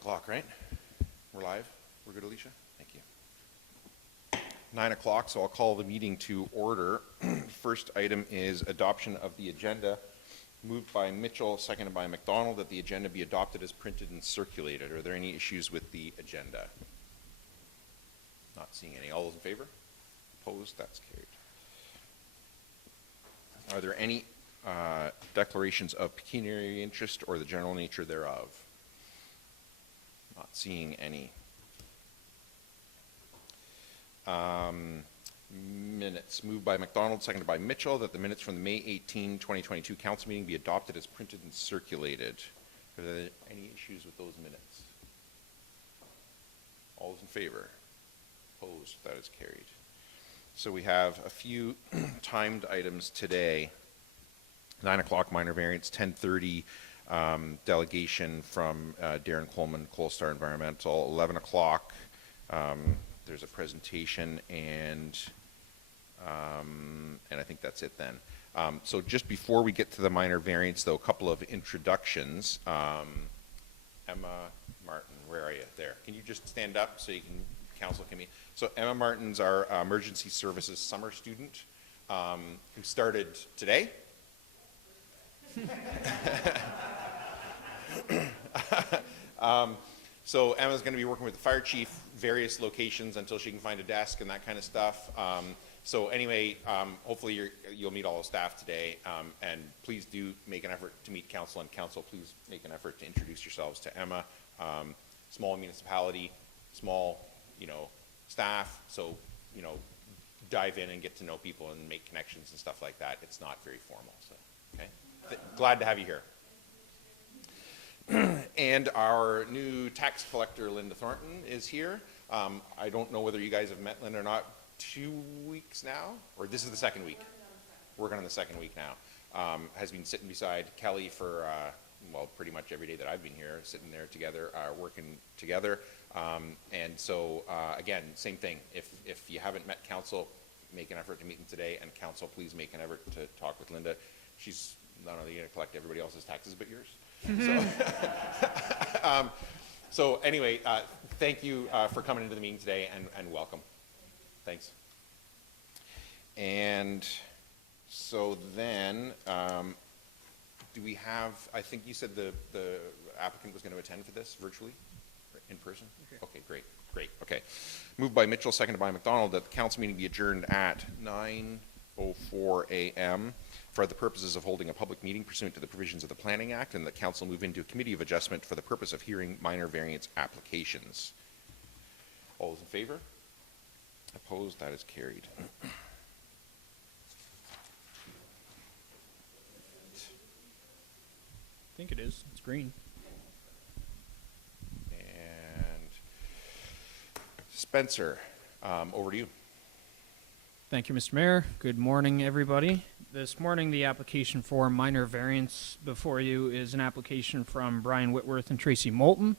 o'clock, right? We're live? We're good, Alicia? Thank you. 9 o'clock, so I'll call the meeting to order. First item is adoption of the agenda. Moved by Mitchell, seconded by McDonald, that the agenda be adopted as printed and circulated. Are there any issues with the agenda? Not seeing any. All those in favor? Opposed? That's carried. Are there any declarations of pecuniary interest or the general nature thereof? Not seeing any. Minutes. Moved by McDonald, seconded by Mitchell, that the minutes from the May 18, 2022 council meeting be adopted as printed and circulated. Are there any issues with those minutes? All those in favor? Opposed? That is carried. So we have a few timed items today. 9 o'clock minor variance, 10:30 delegation from Darren Coleman, Coalstar Environmental. 11 o'clock there's a presentation, and I think that's it then. So just before we get to the minor variance, though, a couple of introductions. Emma Martin, where are you? There. Can you just stand up so you can, council can meet? So Emma Martin's our emergency services summer student who started today. So Emma's going to be working with the fire chief, various locations until she can find a desk and that kind of stuff. So anyway, hopefully you'll meet all the staff today, and please do make an effort to meet council, and council, please make an effort to introduce yourselves to Emma. Small municipality, small, staff, so, dive in and get to know people and make connections and stuff like that. It's not very formal, so, okay. Glad to have you here. And our new tax collector, Linda Thornton, is here. I don't know whether you guys have met Linda or not. 2 weeks now, or this is the second week? Working on the second week now. Has been sitting beside Kelly for, well, pretty much every day that I've been here, sitting there together, working together. And so, again, same thing. If you haven't met council, make an effort to meet them today, and council, please make an effort to talk with Linda. She's not only going to collect everybody else's taxes but yours. So anyway, thank you for coming into the meeting today, and welcome. Thanks. And so then, do we have, I think you said the applicant was going to attend for this virtually, in person? Okay, great, okay. Moved by Mitchell, seconded by McDonald, that the council meeting be adjourned at 9:04 a.m. for the purposes of holding a public meeting pursuant to the provisions of the Planning Act, and that council move into a committee of adjustment for the purpose of hearing minor variance applications. All those in favor? Opposed? That is carried. I think it is. It's green. And Spencer, over to you. Thank you, Mr. Mayor. Good morning, everybody. This morning, the application for minor variance before you is an application from Brian Whitworth and Tracy Moulton.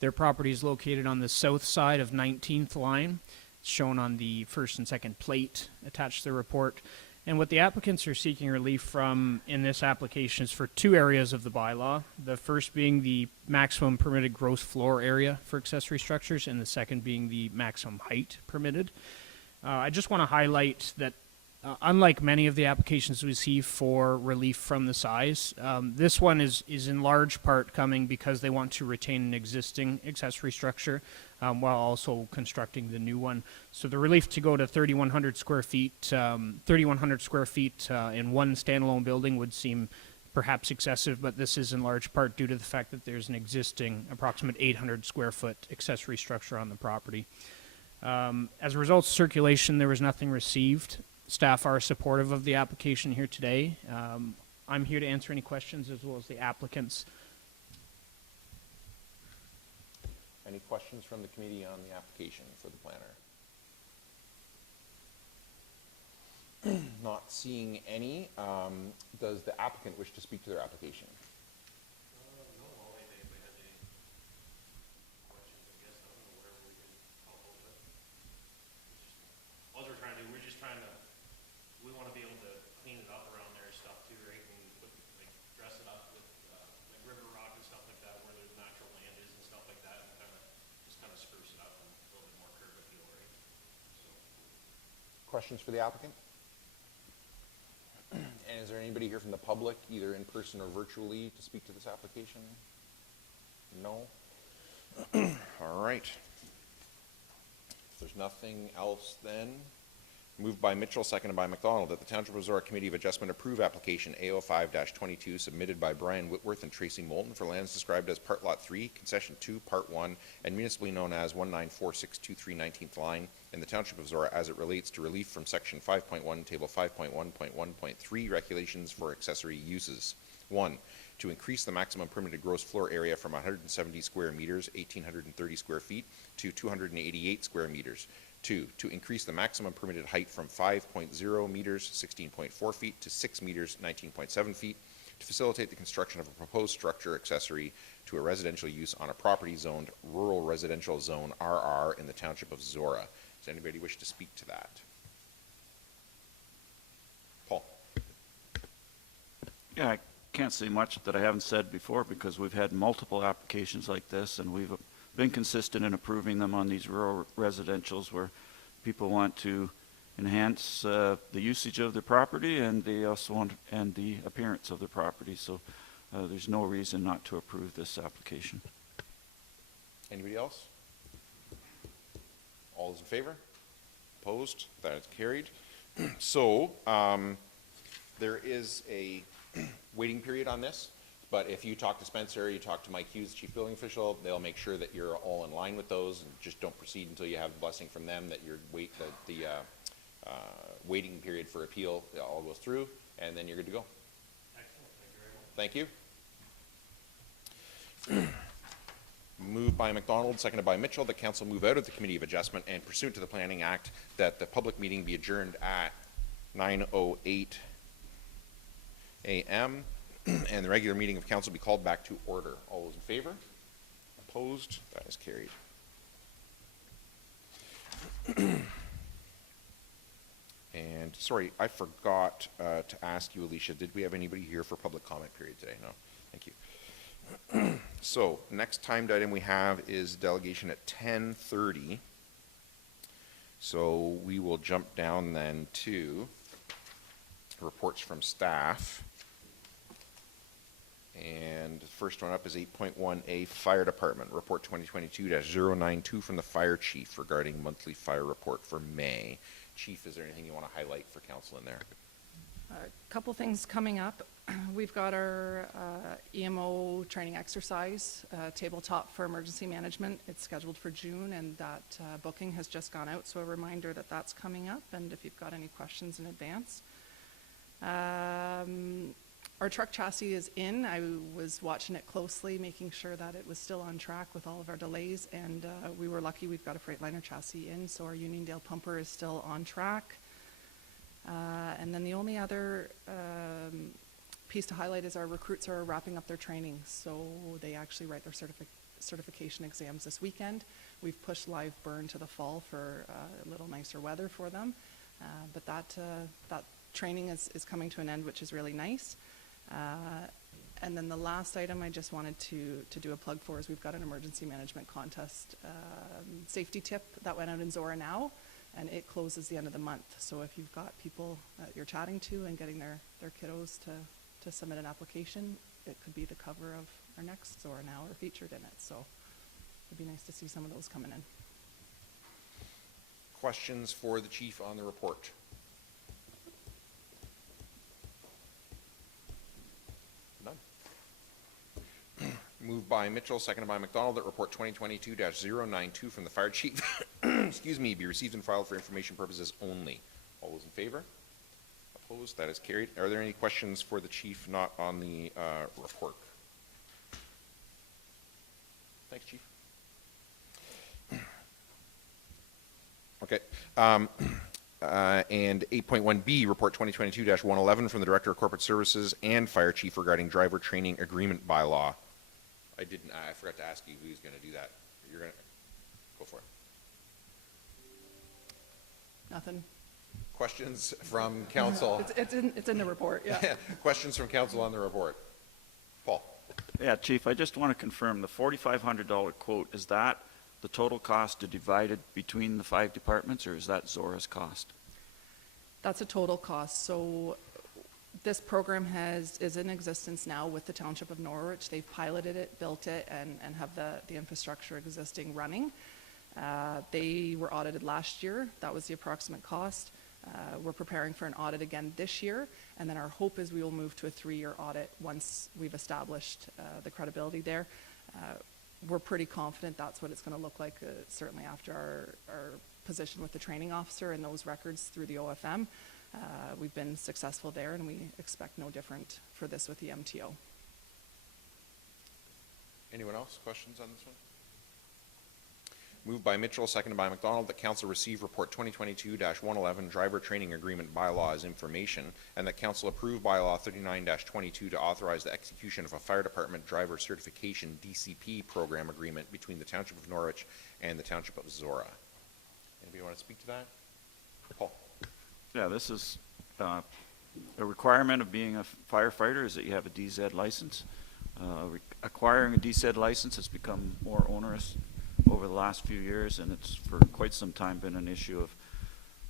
Their property is located on the south side of 19th line. It's shown on the first and second plate attached to the report. And what the applicants are seeking relief from in this application is for two areas of the bylaw. The first being the maximum permitted gross floor area for accessory structures, and the second being the maximum height permitted. I just want to highlight that unlike many of the applications we see for relief from the size, this one is in large part coming because they want to retain an existing accessory structure while also constructing the new one. So the relief to go to 3,100 square feet, in one standalone building would seem perhaps excessive, but this is in large part due to the fact that there's an existing approximate 800 square foot accessory structure on the property. As a result of circulation, there was nothing received. Staff are supportive of the application here today. I'm here to answer any questions as well as the applicants. Any questions from the committee on the application for the planner? Not seeing any. Does the applicant wish to speak to their application? No, I'll wait if we had any questions, I guess. I don't know whatever we can help out with. All we're trying to do, we want to be able to clean it up around there and stuff too, right? And dress it up with like river rock and stuff like that, where there's natural land is and stuff like that. questions for the applicant? And is there anybody here from the public, either in person or virtually, to speak to this application? No? All right. If there's nothing else, then moved by Mitchell, seconded by McDonald, that the Township of Zorra Committee of Adjustment approve application A05-22 submitted by Brian Whitworth and Tracy Moulton for lands described as Part Lot 3, Concession 2, Part 1, and municipally known as 194623 19th line in the Township of Zorra as it relates to relief from Section 5.1, Table 5.1.1.3 regulations for accessory uses. 1. To increase the maximum permitted gross floor area from 170 square meters, 1,830 square feet, to 288 square meters. 2. To increase the maximum permitted height from 5.0 meters, 16.4 feet, to 6 meters, 19.7 feet, to facilitate the construction of a proposed structure accessory to a residential use on a property zoned Rural Residential Zone RR in the Township of Zorra. Does anybody wish to speak to that? Paul? Yeah, I can't say much that I haven't said before because we've had multiple applications like this and we've been consistent in approving them on these rural residentials where people want to enhance the usage of their property and they also want and the appearance of the property. So there's no reason not to approve this application. Anybody else? All those in favor? Opposed? That is carried. So there is a waiting period on this, but if you talk to Spencer, you talk to Mike Hughes, Chief Building Official, they'll make sure that you're all in line with those and just don't proceed until you have the blessing from them that your waiting period for appeal all goes through, and then you're good to go. Excellent, thank you very much. Moved by McDonald, seconded by Mitchell, the council move out of the Committee of Adjustment and pursuant to the Planning Act that the public meeting be adjourned at 9:08 a.m. and the regular meeting of council be called back to order. All those in favor? Opposed? That is carried. And sorry, I forgot to ask you, Alicia, did we have anybody here for public comment period today? No, thank you. So next timed item we have is delegation at 10:30. So we will jump down then to reports from staff. And the first one up is 8.1A Fire Department, Report 2022-092 from the Fire Chief regarding monthly fire report for May. Chief, is there anything you want to highlight for council in there? A couple things coming up. We've got our EMO training exercise, tabletop for emergency management. It's scheduled for June, and that booking has just gone out, so a reminder that that's coming up, and if you've got any questions in advance. Our truck chassis is in. I was watching it closely, making sure that it was still on track with all of our delays, and we were lucky we've got a Freightliner chassis in, so our Uniondale pumper is still on track. And then the only other piece to highlight is our recruits are wrapping up their training, so they actually write their certification exams this weekend. We've pushed live burn to the fall for a little nicer weather for them, but that training is coming to an end, which is really nice. And then the last item I just wanted to do a plug for is we've got an emergency management contest safety tip that went out in Zorra now, and it closes the end of the month. So if you've got people that you're chatting to and getting their kiddos to submit an application, it could be the cover of our next Zorra Now or featured in it. So it'd be nice to see some of those coming in. Questions for the chief on the report? None. Moved by Mitchell, seconded by McDonald, that report 2022-092 from the fire chief, excuse me, be received and filed for information purposes only. All those in favor? Opposed? That is carried. Are there any questions for the chief not on the report? Thanks, chief. Okay. And 8.1B, report 2022-111 from the Director of Corporate Services and Fire Chief regarding driver training agreement bylaw. I forgot to ask you who's going to do that. You're going to go for it. Nothing. Questions from council? It's in the report, yeah. Questions from council on the report? Paul? Yeah, Chief, I just want to confirm the $4,500 quote, is that the total cost divided between the 5 departments, or is that Zorra's cost? That's a total cost. So this program is in existence now with the Township of Norwich. They've piloted it, built it, and have the infrastructure existing running. They were audited last year. That was the approximate cost. We're preparing for an audit again this year, and then our hope is we will move to a 3-year audit once we've established the credibility there. We're pretty confident that's what it's going to look like, certainly after our position with the training officer and those records through the OFM. We've been successful there, and we expect no different for this with the MTO. Anyone else? Questions on this one? Moved by Mitchell, seconded by McDonald, that council receive report 2022-111 driver training agreement bylaw as information, and that council approve bylaw 39-22 to authorize the execution of a fire department driver certification DCP program agreement between the Township of Norwich and the Township of Zorra. Anybody want to speak to that? Paul. Yeah, this is a requirement of being a firefighter is that you have a DZ license. Acquiring a DZ license has become more onerous over the last few years, and it's for quite some time been an issue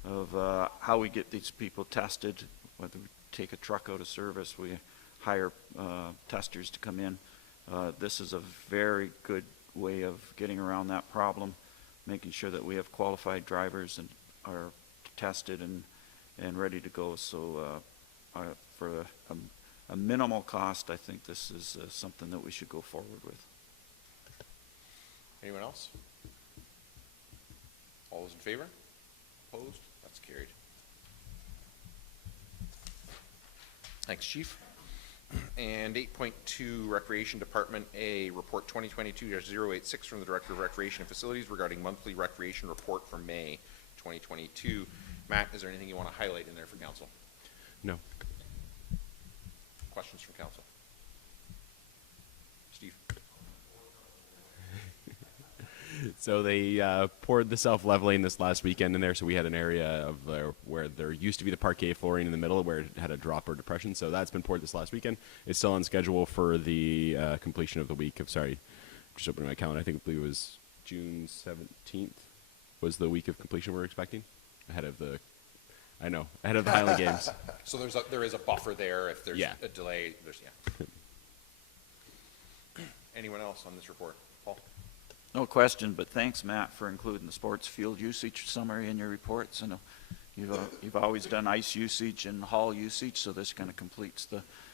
of how we get these people tested. Whether we take a truck out of service, we hire testers to come in. This is a very good way of getting around that problem, making sure that we have qualified drivers and are tested and ready to go. So for a minimal cost, I think this is something that we should go forward with. Anyone else? All those in favor? Opposed? That's carried. Thanks, Chief. And 8.2, Recreation Department A, Report 2022-086 from the Director of Recreation and Facilities regarding monthly recreation report for May 2022. Matt, is there anything you want to highlight in there for council? No. Questions from council? Steve? So they poured the self-leveling this last weekend in there, so we had an area of where there used to be the parquet flooring in the middle where it had a drop or depression, so that's been poured this last weekend. It's still on schedule for the completion of the week of, just opening my calendar, I believe it was June 17th was the week of completion we're expecting, ahead of the Highland Games. So there is a buffer there if there's Yeah. a delay. Anyone else on this report? Paul? No question, but thanks, Matt, for including the sports field usage summary in your reports. I know you've always done ice usage and hall usage, so this kind of completes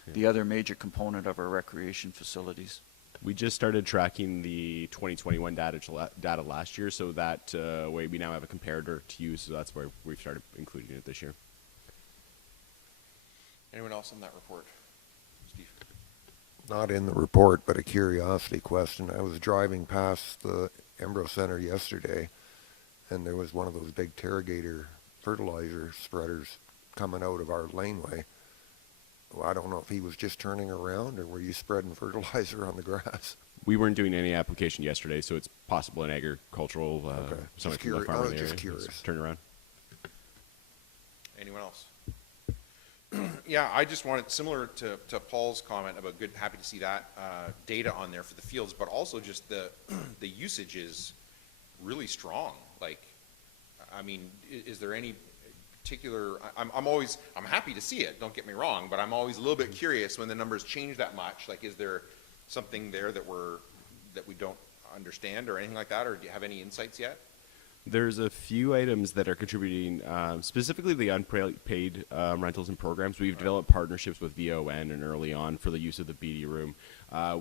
the other major component of our recreation facilities. We just started tracking the 2021 data last year, so that way we now have a comparator to use, so that's where we've started including it this year. Anyone else on that report? Steve? Not in the report, but a curiosity question. I was driving past the Embro Center yesterday, and there was one of those big Terragator fertilizer spreaders coming out of our laneway. Well, I don't know if he was just turning around, or were you spreading fertilizer on the grass? We weren't doing any application yesterday, so it's possible an agricultural, Okay. somebody Just from the curi- farmer I was in the just area curious. was turning around. Anyone else? Yeah, I just wanted, similar to Paul's comment about happy to see that data on there for the fields, but also just the usage is really strong. Like, I mean, is there any particular, I'm happy to see it, don't get me wrong, but I'm always a little bit curious when the numbers change that much. Like, is there something there that we don't understand or anything like that, or do you have any insights yet? There's a few items that are contributing, specifically the unpaid rentals and programs. We've developed partnerships with VON and early on for the use of the BD room.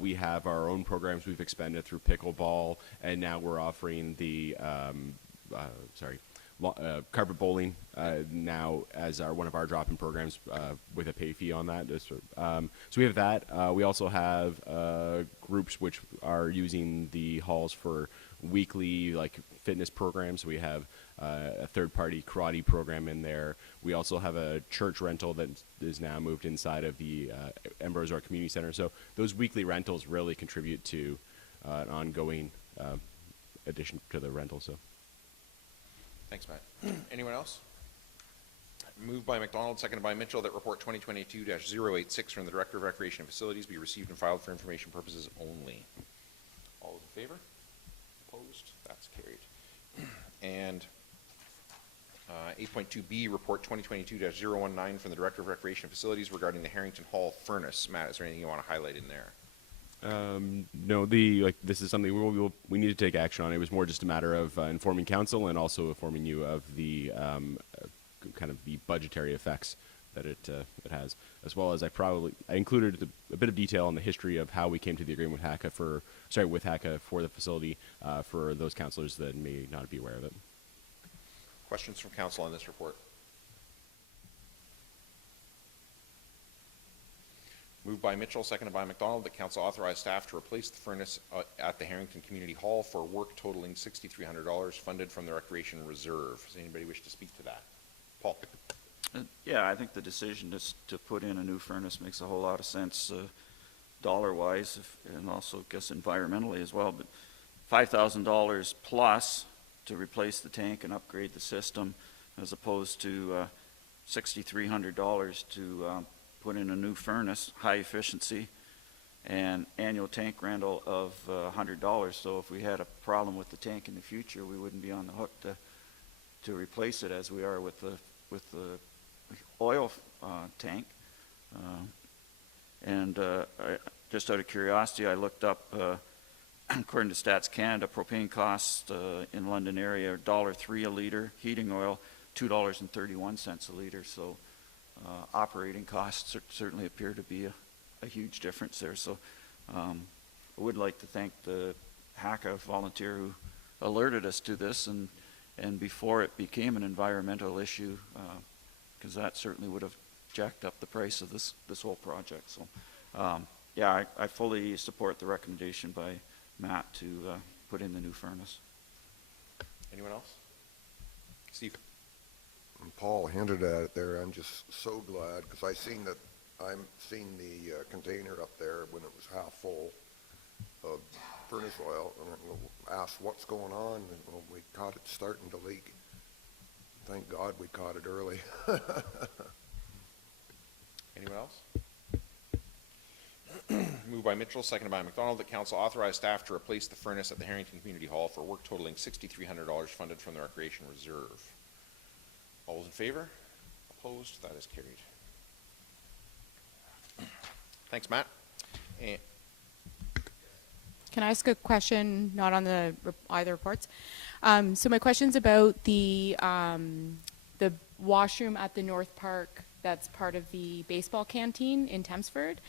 We have our own programs we've expanded through pickleball, and now we're offering the carpet bowling now as one of our drop-in programs with a pay fee on that. So we have that. We also have groups which are using the halls for weekly fitness programs. We have a third-party karate program in there. We also have a church rental that is now moved inside of the Embro Community Center. So those weekly rentals really contribute to an ongoing addition to the rental. So. Thanks, Matt. Anyone else? Moved by McDonald, seconded by Mitchell, that report 2022-086 from the Director of Recreation and Facilities be received and filed for information purposes only. All those in favor? Opposed? That's carried. And 8.2B, Report 2022-019 from the Director of Recreation Facilities regarding the Harrington Hall furnace. Matt, is there anything you want to highlight in there? No, this is something we need to take action on. It was more just a matter of informing council and also informing you of the kind of the budgetary effects that it has, as well as I included a bit of detail on the history of how we came to the agreement with HACA for the facility for those councillors that may not be aware of it. Questions from council on this report? Moved by Mitchell, seconded by McDonald, that council authorize staff to replace the furnace at the Harrington Community Hall for work totaling $6,300 funded from the Recreation Reserve. Does anybody wish to speak to that? Paul? Yeah, I think the decision to put in a new furnace makes a whole lot of sense, dollar-wise, and also, I guess, environmentally as well. But $5,000 plus to replace the tank and upgrade the system, as opposed to $6,300 to put in a new furnace, high efficiency, and annual tank rental of $100. So if we had a problem with the tank in the future, we wouldn't be on the hook to replace it as we are with the oil tank. Just out of curiosity, I looked up, according to Stats Canada, propane costs in London area are $1.03 a liter, heating oil $2.31 a liter. So operating costs certainly appear to be a huge difference there. So I would like to thank the HACA volunteer who alerted us to this and before it became an environmental issue, because that certainly would have jacked up the price of this whole project. So yeah, I fully support the recommendation by Matt to put in the new furnace. Anyone else? Steve? And Paul hinted at it there. I'm just so glad because I'm seeing the container up there when it was half full of furnace oil, and I asked what's going on, and well, we caught it starting to leak. Thank God we caught it early. Anyone else? Moved by Mitchell, seconded by McDonald, that council authorize staff to replace the furnace at the Harrington Community Hall for work totaling $6,300 funded from the Recreation Reserve. All those in favor? Opposed? That is carried. Thanks, Matt. And can I ask a question, not on the either reports? So my question's about the washroom at the North Park that's part of the baseball canteen in Tempsford.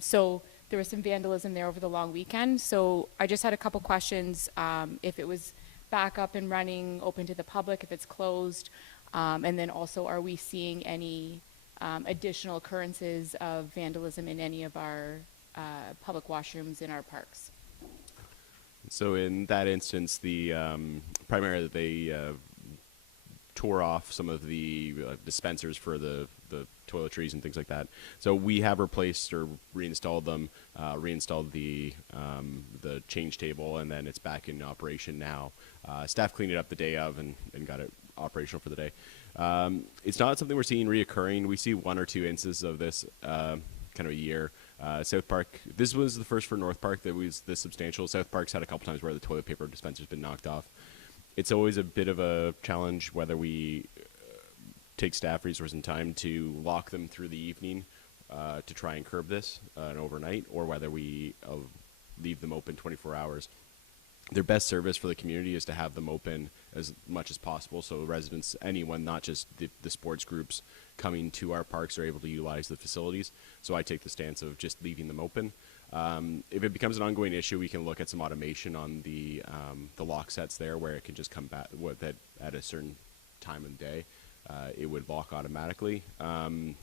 So there was some vandalism there over the long weekend. So I just had a couple questions, if it was back up and running, open to the public, if it's closed, and then also are we seeing any additional occurrences of vandalism in any of our public washrooms in our parks? So in that instance, the primarily they tore off some of the dispensers for the toiletries and things like that. So we have replaced or reinstalled them, reinstalled the change table, and then it's back in operation now. Staff cleaned it up the day of and got it operational for the day. It's not something we're seeing reoccurring. We see one or two instances of this kind of a year. South Park, this was the first for North Park that was this substantial. South Park's had a couple times where the toilet paper dispenser's been knocked off. It's always a bit of a challenge whether we take staff resource and time to lock them through the evening to try and curb this and overnight, or whether we leave them open 24 hours. Their best service for the community is to have them open as much as possible, so residents, anyone, not just the sports groups coming to our parks, are able to utilize the facilities. So I take the stance of just leaving them open. If it becomes an ongoing issue, we can look at some automation on the lock sets there, where it can just come back at a certain time of day. It would lock automatically. I'm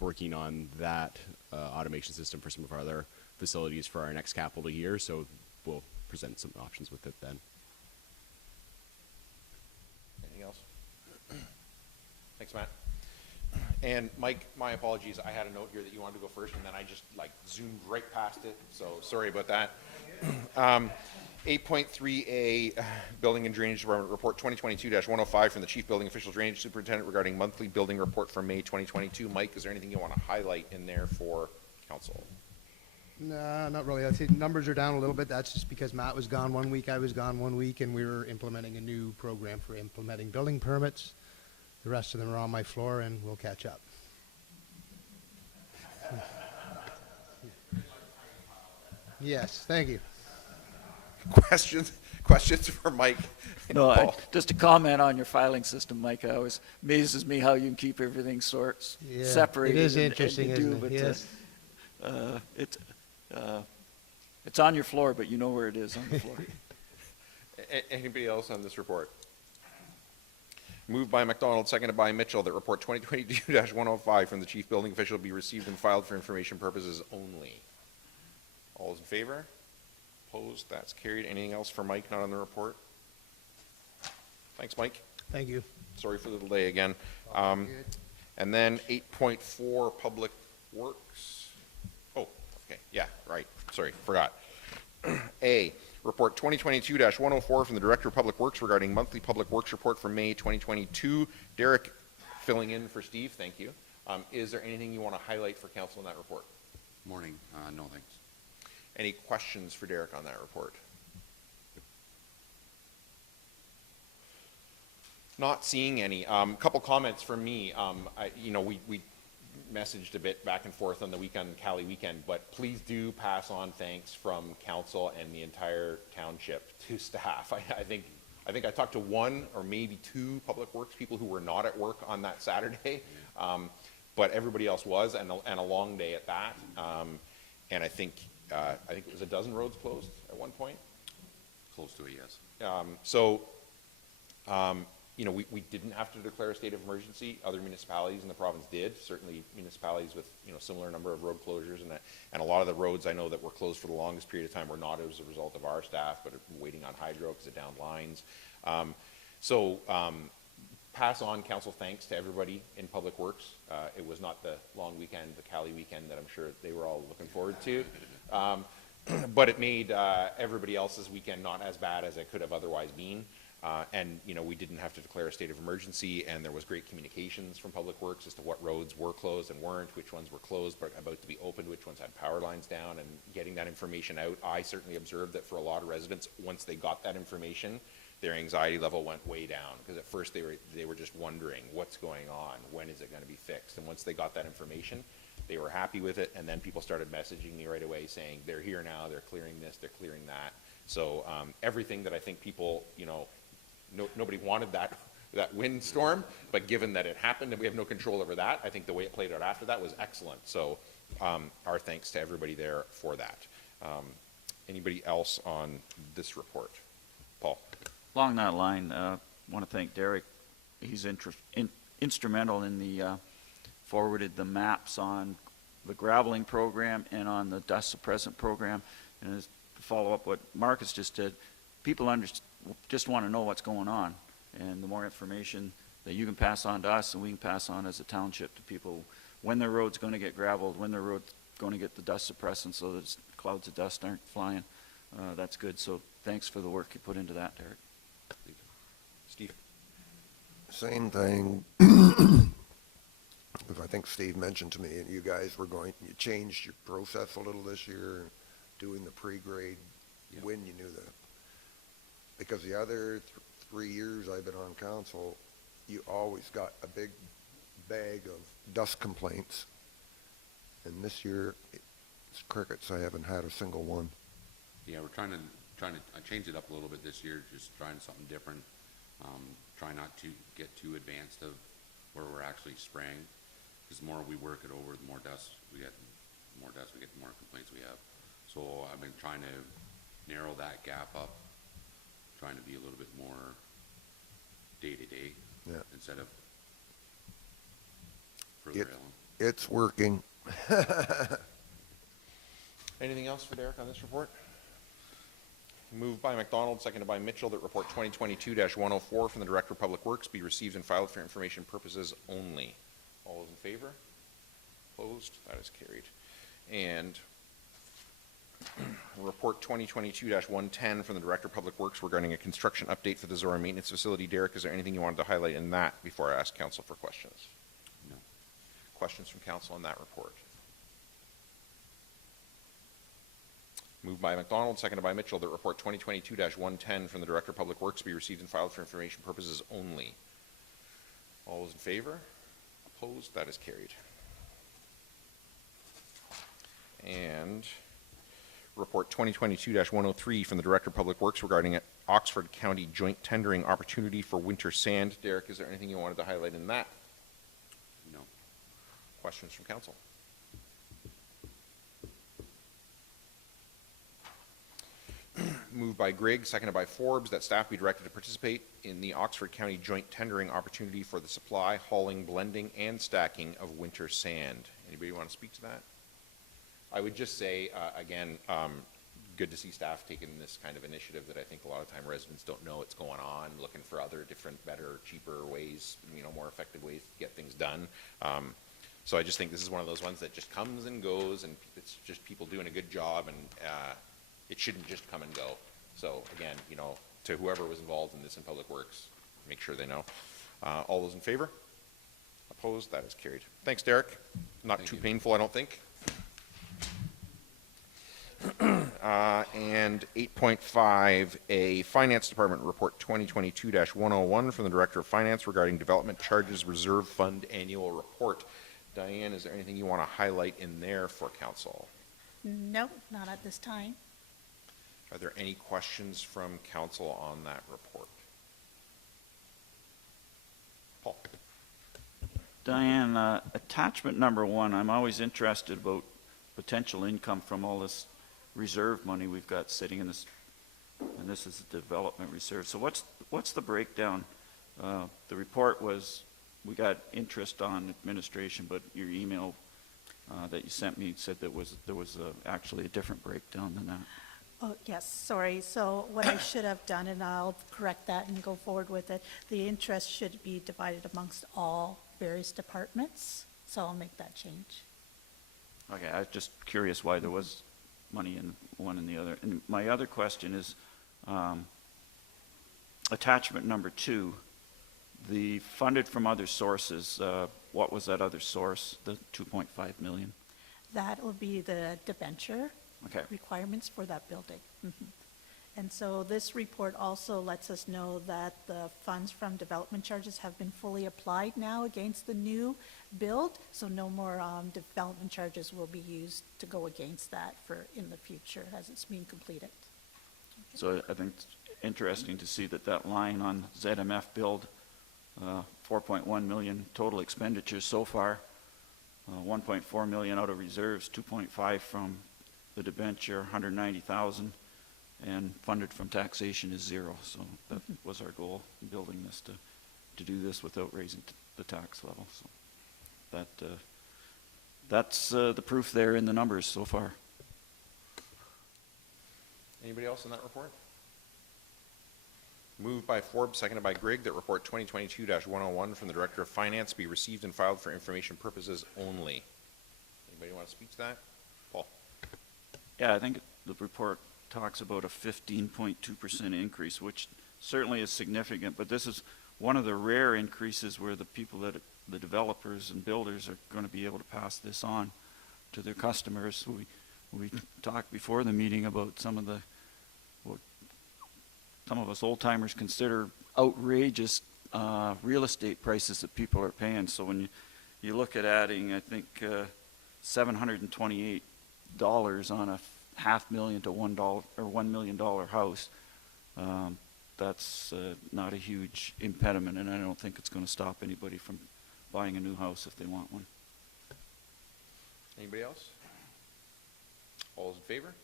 working on that automation system for some of our other facilities for our next capital year, so we'll present some options with it then. anything else? Thanks, Matt. And Mike, my apologies. I had a note here that you wanted to go first, and then I just zoomed right past it. So sorry about that. 8.3A, Building and Drainage Department Report 2022-105 from the Chief Building Official Drainage Superintendent regarding monthly building report for May 2022. Mike, is there anything you want to highlight in there for council? No, not really. I'd say numbers are down a little bit. That's just because Matt was gone 1 week, I was gone 1 week, and we were implementing a new program for implementing building permits. The rest of them are on my floor, and we'll catch up. Yes, thank you. Questions for Mike? No, Paul? just to comment on your filing system, Mike, it always amazes me how you can keep everything Yeah, separated. it is and interesting, you do, isn't it? but, Yes. It's on your floor, but you know where it is on the floor. Anybody else on this report? Moved by McDonald, seconded by Mitchell, that report 2022-105 from the chief building official be received and filed for information purposes only. All those in favor? Opposed? That's carried. Anything else for Mike not on the report? Thanks, Mike. Thank you. Sorry for the delay again. And then 8.4, Public Works. Oh, okay, yeah, right, sorry, forgot. A, report 2022-104 from the Director of Public Works regarding monthly Public Works report for May 2022. Derek filling in for Steve, thank you. Is there anything you want to highlight for council in that report? Morning. No, thanks. Any questions for Derek on that report? Not seeing any. Couple comments from me. We messaged a bit back and forth on the weekend, Cali weekend, but please do pass on thanks from council and the entire township to staff. I think I talked to one or maybe two public works people who were not at work on that Saturday, but everybody else was, and a long day at that. And I think it was a dozen roads closed at one point. Close to it, yes. We didn't have to declare a state of emergency. Other municipalities in the province did. Certainly municipalities with, similar number of road closures, and a lot of the roads I know that were closed for the longest period of time were not as a result of our staff, but waiting on hydro because of down lines. Pass on council thanks to everybody in Public Works. It was not the long weekend, the Cali weekend that I'm sure they were all looking forward to. But it made everybody else's weekend not as bad as it could have otherwise been. We didn't have to declare a state of emergency, and there was great communications from Public Works as to what roads were closed and weren't, which ones were closed but about to be opened, which ones had power lines down, and getting that information out. I certainly observed that for a lot of residents, once they got that information, their anxiety level went way down, because at first they were just wondering what's going on, when is it going to be fixed, and once they got that information, they were happy with it, and then people started messaging me right away saying they're here now, they're clearing this, they're clearing that. So everything that I think people, nobody wanted that windstorm, but given that it happened and we have no control over that, I think the way it played out after that was excellent. So our thanks to everybody there for that. Anybody else on this report? Paul? Along that line, I want to thank Derek. He's instrumental in the forwarded the maps on the graveling program and on the dust suppressant program. And as to follow up what Marcus just did, people just want to know what's going on. And the more information that you can pass on to us and we can pass on as a township to people, when their road's going to get graveled, when their road's going to get the dust suppressant so that clouds of dust aren't flying, that's good. So thanks for the work you put into that, Derek. Steve? Same thing. Because I think Steve mentioned to me, and you guys you changed your process a little this year, doing the pre-grade when you knew that. Because the other 3 years I've been on council, you always got a big bag of dust complaints. And this year, it's crickets. I haven't had a single one. Yeah, we're trying to, I changed it up a little bit this year, just trying something different. Try not to get too advanced of where we're actually spraying. Because the more we work it over, the more dust we get, the more complaints we have. So I've been trying to narrow that gap up, trying to be a little bit more day-to-day instead of further along. It's working. Anything else for Derek on this report? Moved by McDonald, seconded by Mitchell, that report 2022-104 from the Director of Public Works be received and filed for information purposes only. All those in favor? Opposed? That is carried. And report 2022-110 from the Director of Public Works regarding a construction update for the Zorra Maintenance Facility. Derek, is there anything you wanted to highlight in that before I ask Council for questions? No. Questions from Council on that report? Moved by McDonald, seconded by Mitchell, that report 2022-110 from the Director of Public Works be received and filed for information purposes only. All those in favor? Opposed? That is carried. And report 2022-103 from the Director of Public Works regarding Oxford County joint tendering opportunity for winter sand. Derek, is there anything you wanted to highlight in that? No. Questions from council? Moved by Grigg, seconded by Forbes, that staff be directed to participate in the Oxford County joint tendering opportunity for the supply, hauling, blending, and stacking of winter sand. Anybody want to speak to that? I would just say, again, good to see staff taking this kind of initiative that I think a lot of time residents don't know it's going on, looking for other different, better, cheaper ways, more effective ways to get things done. So I just think this is one of those ones that just comes and goes, and it's just people doing a good job, and it shouldn't just come and go. So again, to whoever was involved in this in Public Works, make sure they know. All those in favor? Opposed? That is carried. Thanks, Derek. Not Thank too you. painful, I don't think. And 8.5, Finance Department Report 2022-101 from the Director of Finance regarding Development Charges Reserve Fund Annual Report. Diane, is there anything you want to highlight in there for council? No, not at this time. Are there any questions from council on that report? Paul? Diane, attachment number 1, I'm always interested about potential income from all this reserve money we've got sitting in this, and this is the development reserve. So what's the breakdown? The report was, we got interest on administration, but your email that you sent me said there was actually a different breakdown than that. Oh, yes, sorry. So what I should have done, and I'll correct that and go forward with it, the interest should be divided amongst all various departments. So I'll make that change. Okay, I was just curious why there was money in one and the other. And my other question is, attachment number 2, the funded from other sources, what was that other source, the 2.5 million? That will be the debenture Okay. requirements for that building. Mhm. And so this report also lets us know that the funds from development charges have been fully applied now against the new build, so no more development charges will be used to go against that for in the future as it's being completed. So I think it's interesting to see that line on ZMF build, 4.1 million total expenditures so far, 1.4 million out of reserves, 2.5 from the debenture, 190,000, and funded from taxation is 0. So that was our goal in building this, to do this without raising the tax level. So that's the proof there in the numbers so far. Anybody else in that report? Moved by Forbes, seconded by Grigg, that report 2022-101 from the Director of Finance be received and filed for information purposes only. Anybody want to speak to that? Paul? Yeah, I think the report talks about a 15.2% increase, which certainly is significant, but this is one of the rare increases where the people the developers and builders are going to be able to pass this on to their customers. We talked before the meeting about what some of us old timers consider outrageous real estate prices that people are paying. So when you look at adding, I think, $728 on a $500,000 to $1 million house, that's not a huge impediment, and I don't think it's going to stop anybody from buying a new house if they want one. Anybody else? All those in favor?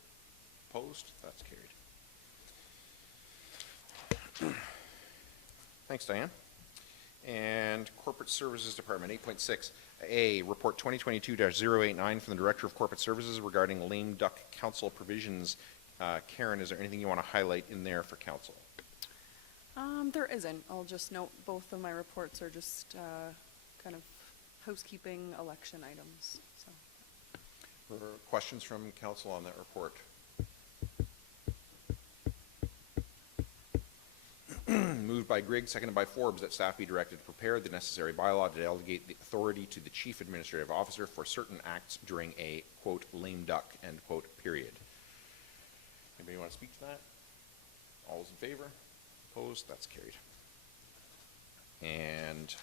Opposed? That's carried. Thanks, Diane. And Corporate Services Department, 8.6. Report 2022-089 from the Director of Corporate Services regarding lame duck council provisions. Karen, is there anything you want to highlight in there for council? There isn't. I'll just note both of my reports are just kind of housekeeping election items. So. Questions from council on that report? Moved by Grigg, seconded by Forbes, that staff be directed to prepare the necessary bylaw to delegate the authority to the Chief Administrative Officer for certain acts during a, quote, lame duck, end quote, period. Anybody want to speak to that? All those in favor? Opposed? That's carried. And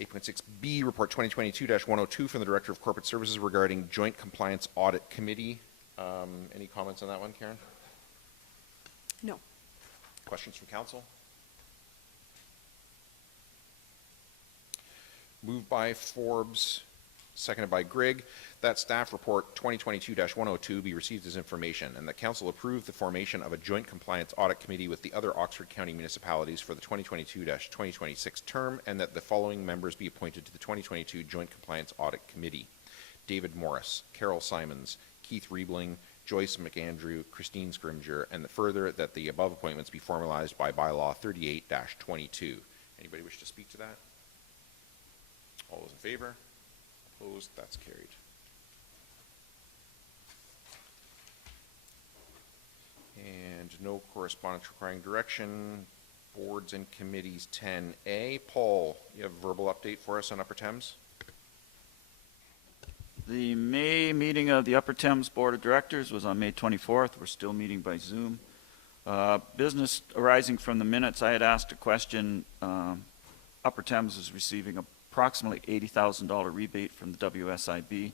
8.6B, Report 2022-102 from the Director of Corporate Services regarding Joint Compliance Audit Committee. Any comments on that one, Karen? No. Questions from council? Moved by Forbes, seconded by Grigg, that staff report 2022-102 be received as information, and that council approve the formation of a joint compliance audit committee with the other Oxford County municipalities for the 2022-2026 term, and that the following members be appointed to the 2022 Joint Compliance Audit Committee: David Morris, Carol Simons, Keith Riebling, Joyce McAndrew, Christine Scrimger, and further that the above appointments be formalized by bylaw 38-22. Anybody wish to speak to that? All those in favor? Opposed? That's carried. And no correspondence requiring direction. Boards and committees 10A. Paul, you have a verbal update for us on Upper Thames? The May meeting of the Upper Thames Board of Directors was on May 24th. We're still meeting by Zoom. Business arising from the minutes, I had asked a question. Upper Thames is receiving approximately $80,000 rebate from the WSIB.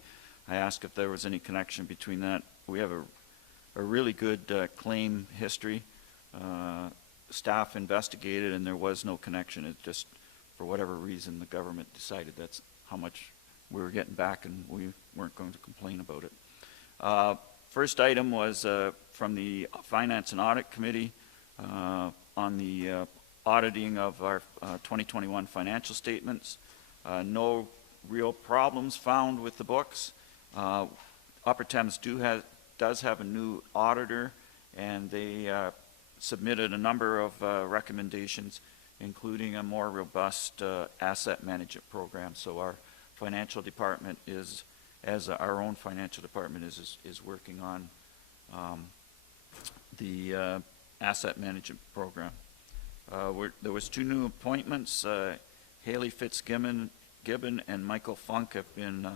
I asked if there was any connection between that. We have a really good claim history. Staff investigated and there was no connection. It just, for whatever reason, the government decided that's how much we were getting back and we weren't going to complain about it. First item was from the Finance and Audit Committee on the auditing of our 2021 financial statements. No real problems found with the books. Upper Thames does have a new auditor, and they submitted a number of recommendations, including a more robust asset management program. So our financial department is, as our own financial department is working on the asset management program. There was 2 new appointments. Haley Fitzgibbon and Michael Funk have been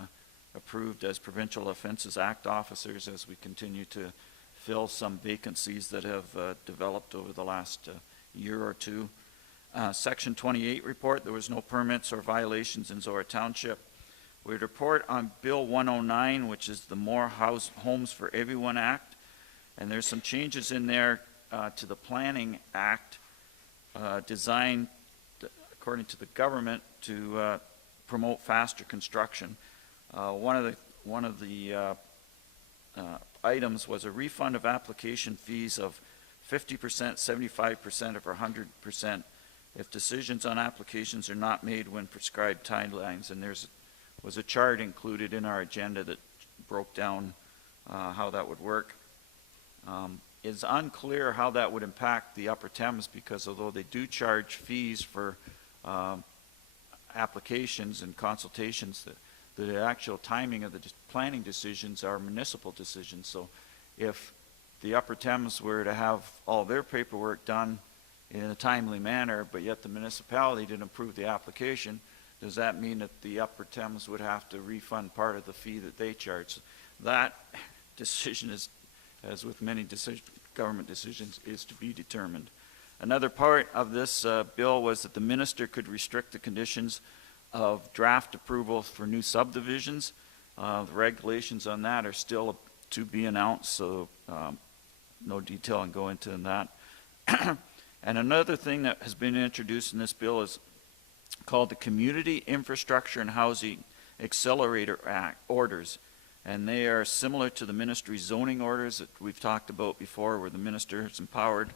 approved as Provincial Offences Act officers as we continue to fill some vacancies that have developed over the last year or two. Section 28 report, there was no permits or violations in Zorra Township. We report on Bill 109, which is the More Homes for Everyone Act, and there's some changes in there to the Planning Act designed, according to the government, to promote faster construction. One of the items was a refund of application fees of 50%, 75%, or 100% if decisions on applications are not made when prescribed timelines. And was a chart included in our agenda that broke down how that would work. It's unclear how that would impact the Upper Thames, because although they do charge fees for applications and consultations, the actual timing of the planning decisions are municipal decisions. So if the Upper Thames were to have all their paperwork done in a timely manner, but yet the municipality didn't approve the application, does that mean that the Upper Thames would have to refund part of the fee that they charge? That decision is, as with many government decisions, is to be determined. Another part of this bill was that the minister could restrict the conditions of draft approval for new subdivisions. The regulations on that are still to be announced, so no detail on going into that. And another thing that has been introduced in this bill is called the Community Infrastructure and Housing Accelerator Act orders. And they are similar to the ministry zoning orders that we've talked about before, where the minister is empowered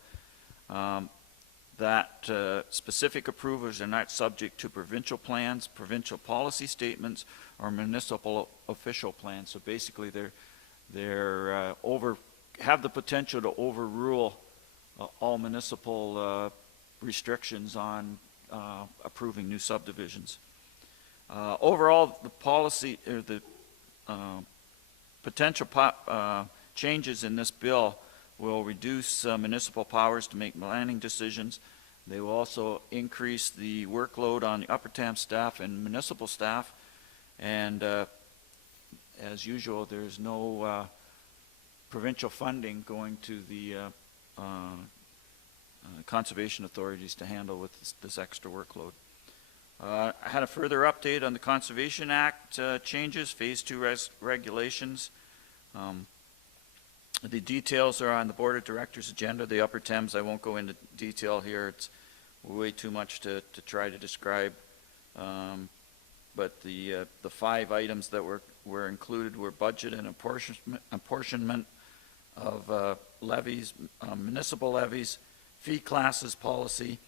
that specific approvals are not subject to provincial plans, provincial policy statements, or municipal official plans. So basically they're have the potential to overrule all municipal restrictions on approving new subdivisions. Overall, the policy, or the potential changes in this bill will reduce municipal powers to make planning decisions. They will also increase the workload on the Upper Thames staff and municipal staff. And as usual, there's no provincial funding going to the conservation authorities to handle with this extra workload. I had a further update on the Conservation Act changes, Phase 2 regulations. The details are on the Board of Directors agenda, the Upper Thames. I won't go into detail here. It's way too much to try to describe. But the 5 items that were included were budget and apportionment of levies, municipal levies, fee classes policy,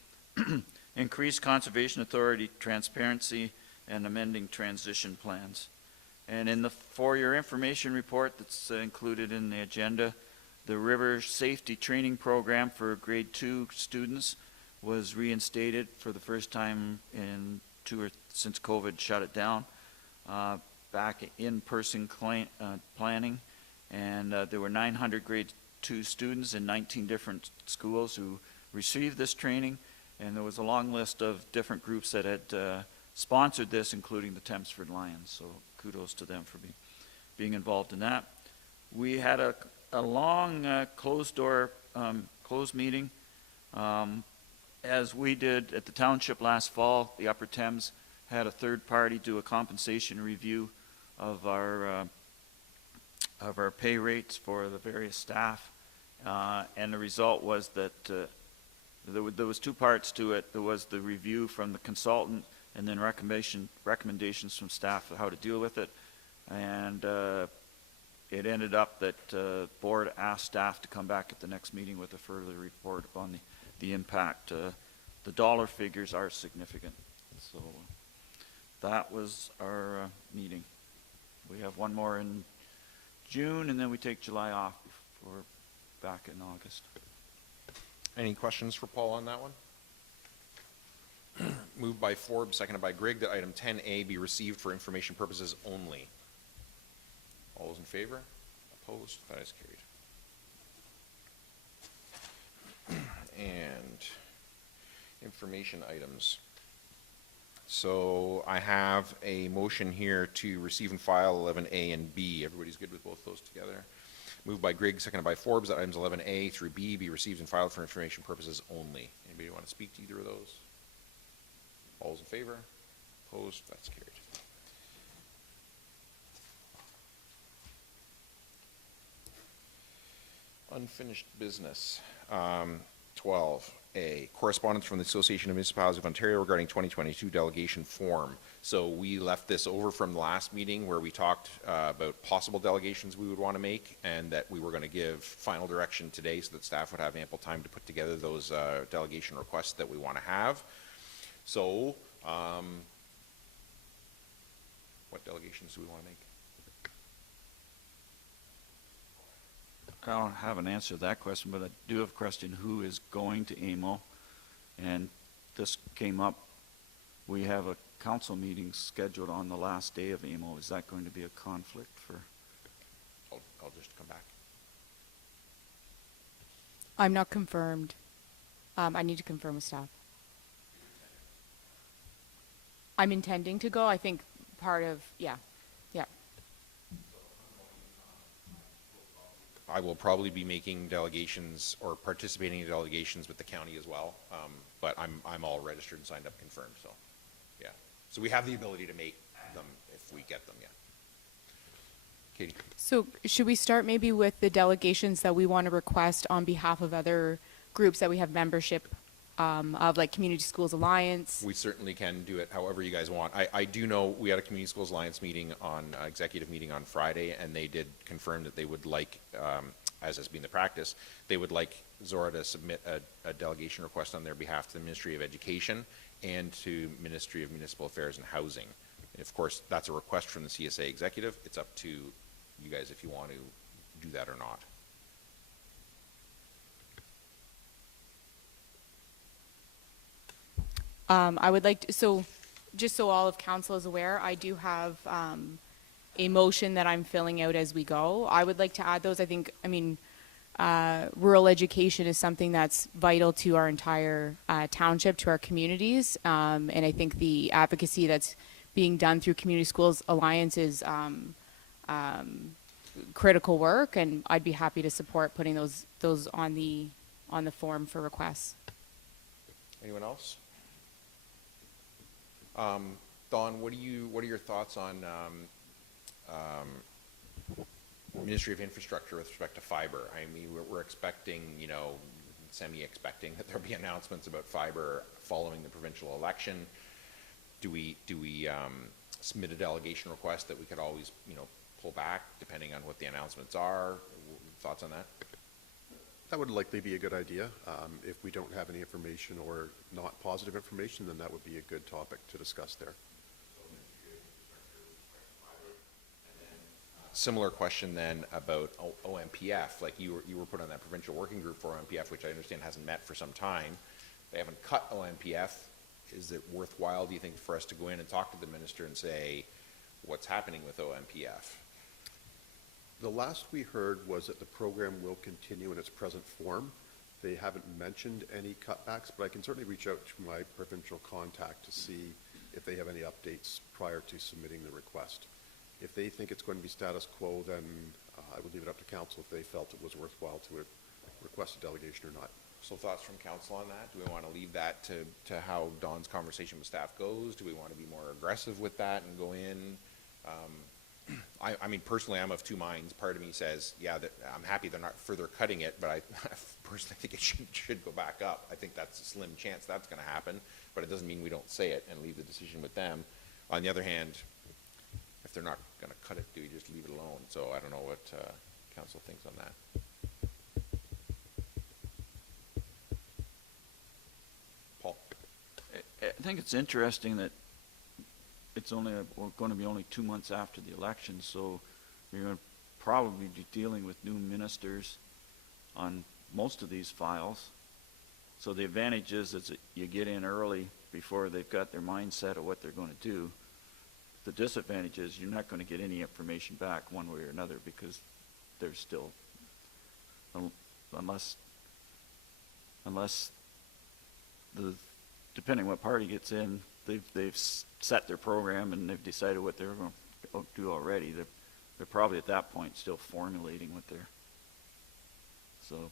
increased conservation authority transparency, and amending transition plans. And for your information report that's included in the agenda, the river safety training program for grade 2 students was reinstated for the first time since COVID shut it down. Back in-person planning, and there were 900 grade 2 students in 19 different schools who received this training, and there was a long list of different groups that had sponsored this, including the Thamesford Lions, so kudos to them for being involved in that. We had a long closed meeting, as we did at the township last fall. The Upper Thames had a third party do a compensation review of our pay rates for the various staff, and the result was that there was 2 parts to it. There was the review from the consultant, and then recommendations from staff of how to deal with it. And it ended up that the board asked staff to come back at the next meeting with a further report on the impact. The dollar figures are significant. So that was our meeting. We have one more in June, and then we take July off before back in August. Any questions for Paul on that one? Moved by Forbes, seconded by Grigg, that item 10A be received for information purposes only. All those in favor? Opposed? That is carried. And information items. So I have a motion here to receive and file 11A and B. Everybody's good with both those together? Moved by Grigg, seconded by Forbes, that items 11A through B be received and filed for information purposes only. Anybody want to speak to either of those? All those in favor? Opposed? That's carried. Unfinished business. 12A, correspondence from the Association of Municipalities of Ontario regarding 2022 delegation form. So we left this over from the last meeting where we talked about possible delegations we would want to make, and that we were going to give final direction today so that staff would have ample time to put together those delegation requests that we want to have. So, what delegations do we want to make? I don't have an answer to that question, but I do have a question. Who is going to AMO? And this came up. We have a council meeting scheduled on the last day of AMO. Is that going to be a conflict for? I'll just come back. I'm not confirmed. I need to confirm with staff. I'm intending to go. I think part of, yeah. I will probably be making delegations or participating in delegations with the county as well, but I'm all registered and signed up, confirmed. So, yeah. So we have the ability to make them if we get them. Yeah. Katie. So should we start maybe with the delegations that we want to request on behalf of other groups that we have membership of, like Community Schools Alliance? We certainly can do it however you guys want. I do know we had a Community Schools Alliance meeting executive meeting on Friday, and they did confirm that they would like, as has been the practice, they would like Zorra to submit a delegation request on their behalf to the Ministry of Education and to Ministry of Municipal Affairs and Housing. And of course, that's a request from the CSA executive. It's up to you guys if you want to do that or not. I would like to, so just so all of council is aware, I do have a motion that I'm filling out as we go. I would like to add those. Rural education is something that's vital to our entire township, to our communities. And I think the advocacy that's being done through Community Schools Alliance is critical work, and I'd be happy to support putting those on the form for requests. Anyone else? Dawn, what are your thoughts on Ministry of Infrastructure with respect to fiber? I mean, we're expecting, semi-expecting that there'll be announcements about fiber following the provincial election. Do we submit a delegation request that we could always, pull back depending on what the announcements are? Thoughts on that? That would likely be a good idea. If we don't have any information or not positive information, then that would be a good topic to discuss there. Similar question then about OMPF. Like you were put on that provincial working group for OMPF, which I understand hasn't met for some time. They haven't cut OMPF. Is it worthwhile, do you think, for us to go in and talk to the minister and say, what's happening with OMPF? The last we heard was that the program will continue in its present form. They haven't mentioned any cutbacks, but I can certainly reach out to my provincial contact to see if they have any updates prior to submitting the request. If they think it's going to be status quo, then I would leave it up to council if they felt it was worthwhile to request a delegation or not. So thoughts from council on that? Do we want to leave that to how Dawn's conversation with staff goes? Do we want to be more aggressive with that and go in? I mean, personally, I'm of two minds. Part of me says, yeah, that I'm happy they're not further cutting it, but I personally think it should go back up. I think that's a slim chance that's going to happen, but it doesn't mean we don't say it and leave the decision with them. On the other hand, if they're not going to cut it, do we just leave it alone? So I don't know what council thinks on that. Paul? I think it's interesting that it's only going to be only 2 months after the election, so you're going to probably be dealing with new ministers on most of these files. So the advantage is that you get in early before they've got their mindset of what they're going to do. The disadvantage is you're not going to get any information back one way or another because there's still, unless the, depending what party gets in, they've set their program and they've decided what they're going to do already. They're probably at that point still formulating what they're, so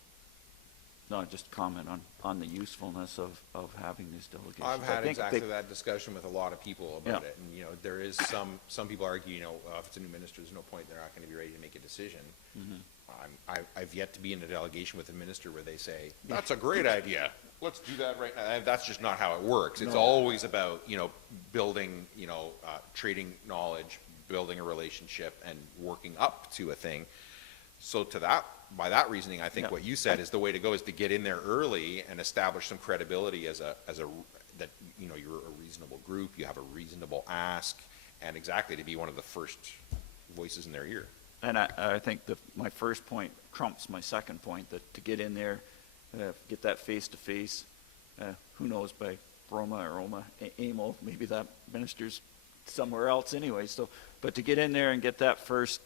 no, just comment on the usefulness of having these delegations. I've had exactly that discussion with a lot of people about it, and there is some people argue, if it's a new minister, there's no point, they're not going to be ready to make a decision. Mm-hmm. I've yet to be in a delegation with a minister where they say, that's a great idea, let's do that right now. That's just not how it works. It's always about, building, trading knowledge, building a relationship, and working up to a thing. So by that reasoning, I think what you said is the way to go is to get in there early and establish some credibility that you're a reasonable group, you have a reasonable ask, and exactly to be one of the first voices in their ear. And I think my first point trumps my second point, that to get in there, get that face-to-face, who knows, by Roma or Amo, maybe that minister's somewhere else anyway. So, but to get in there and get that first,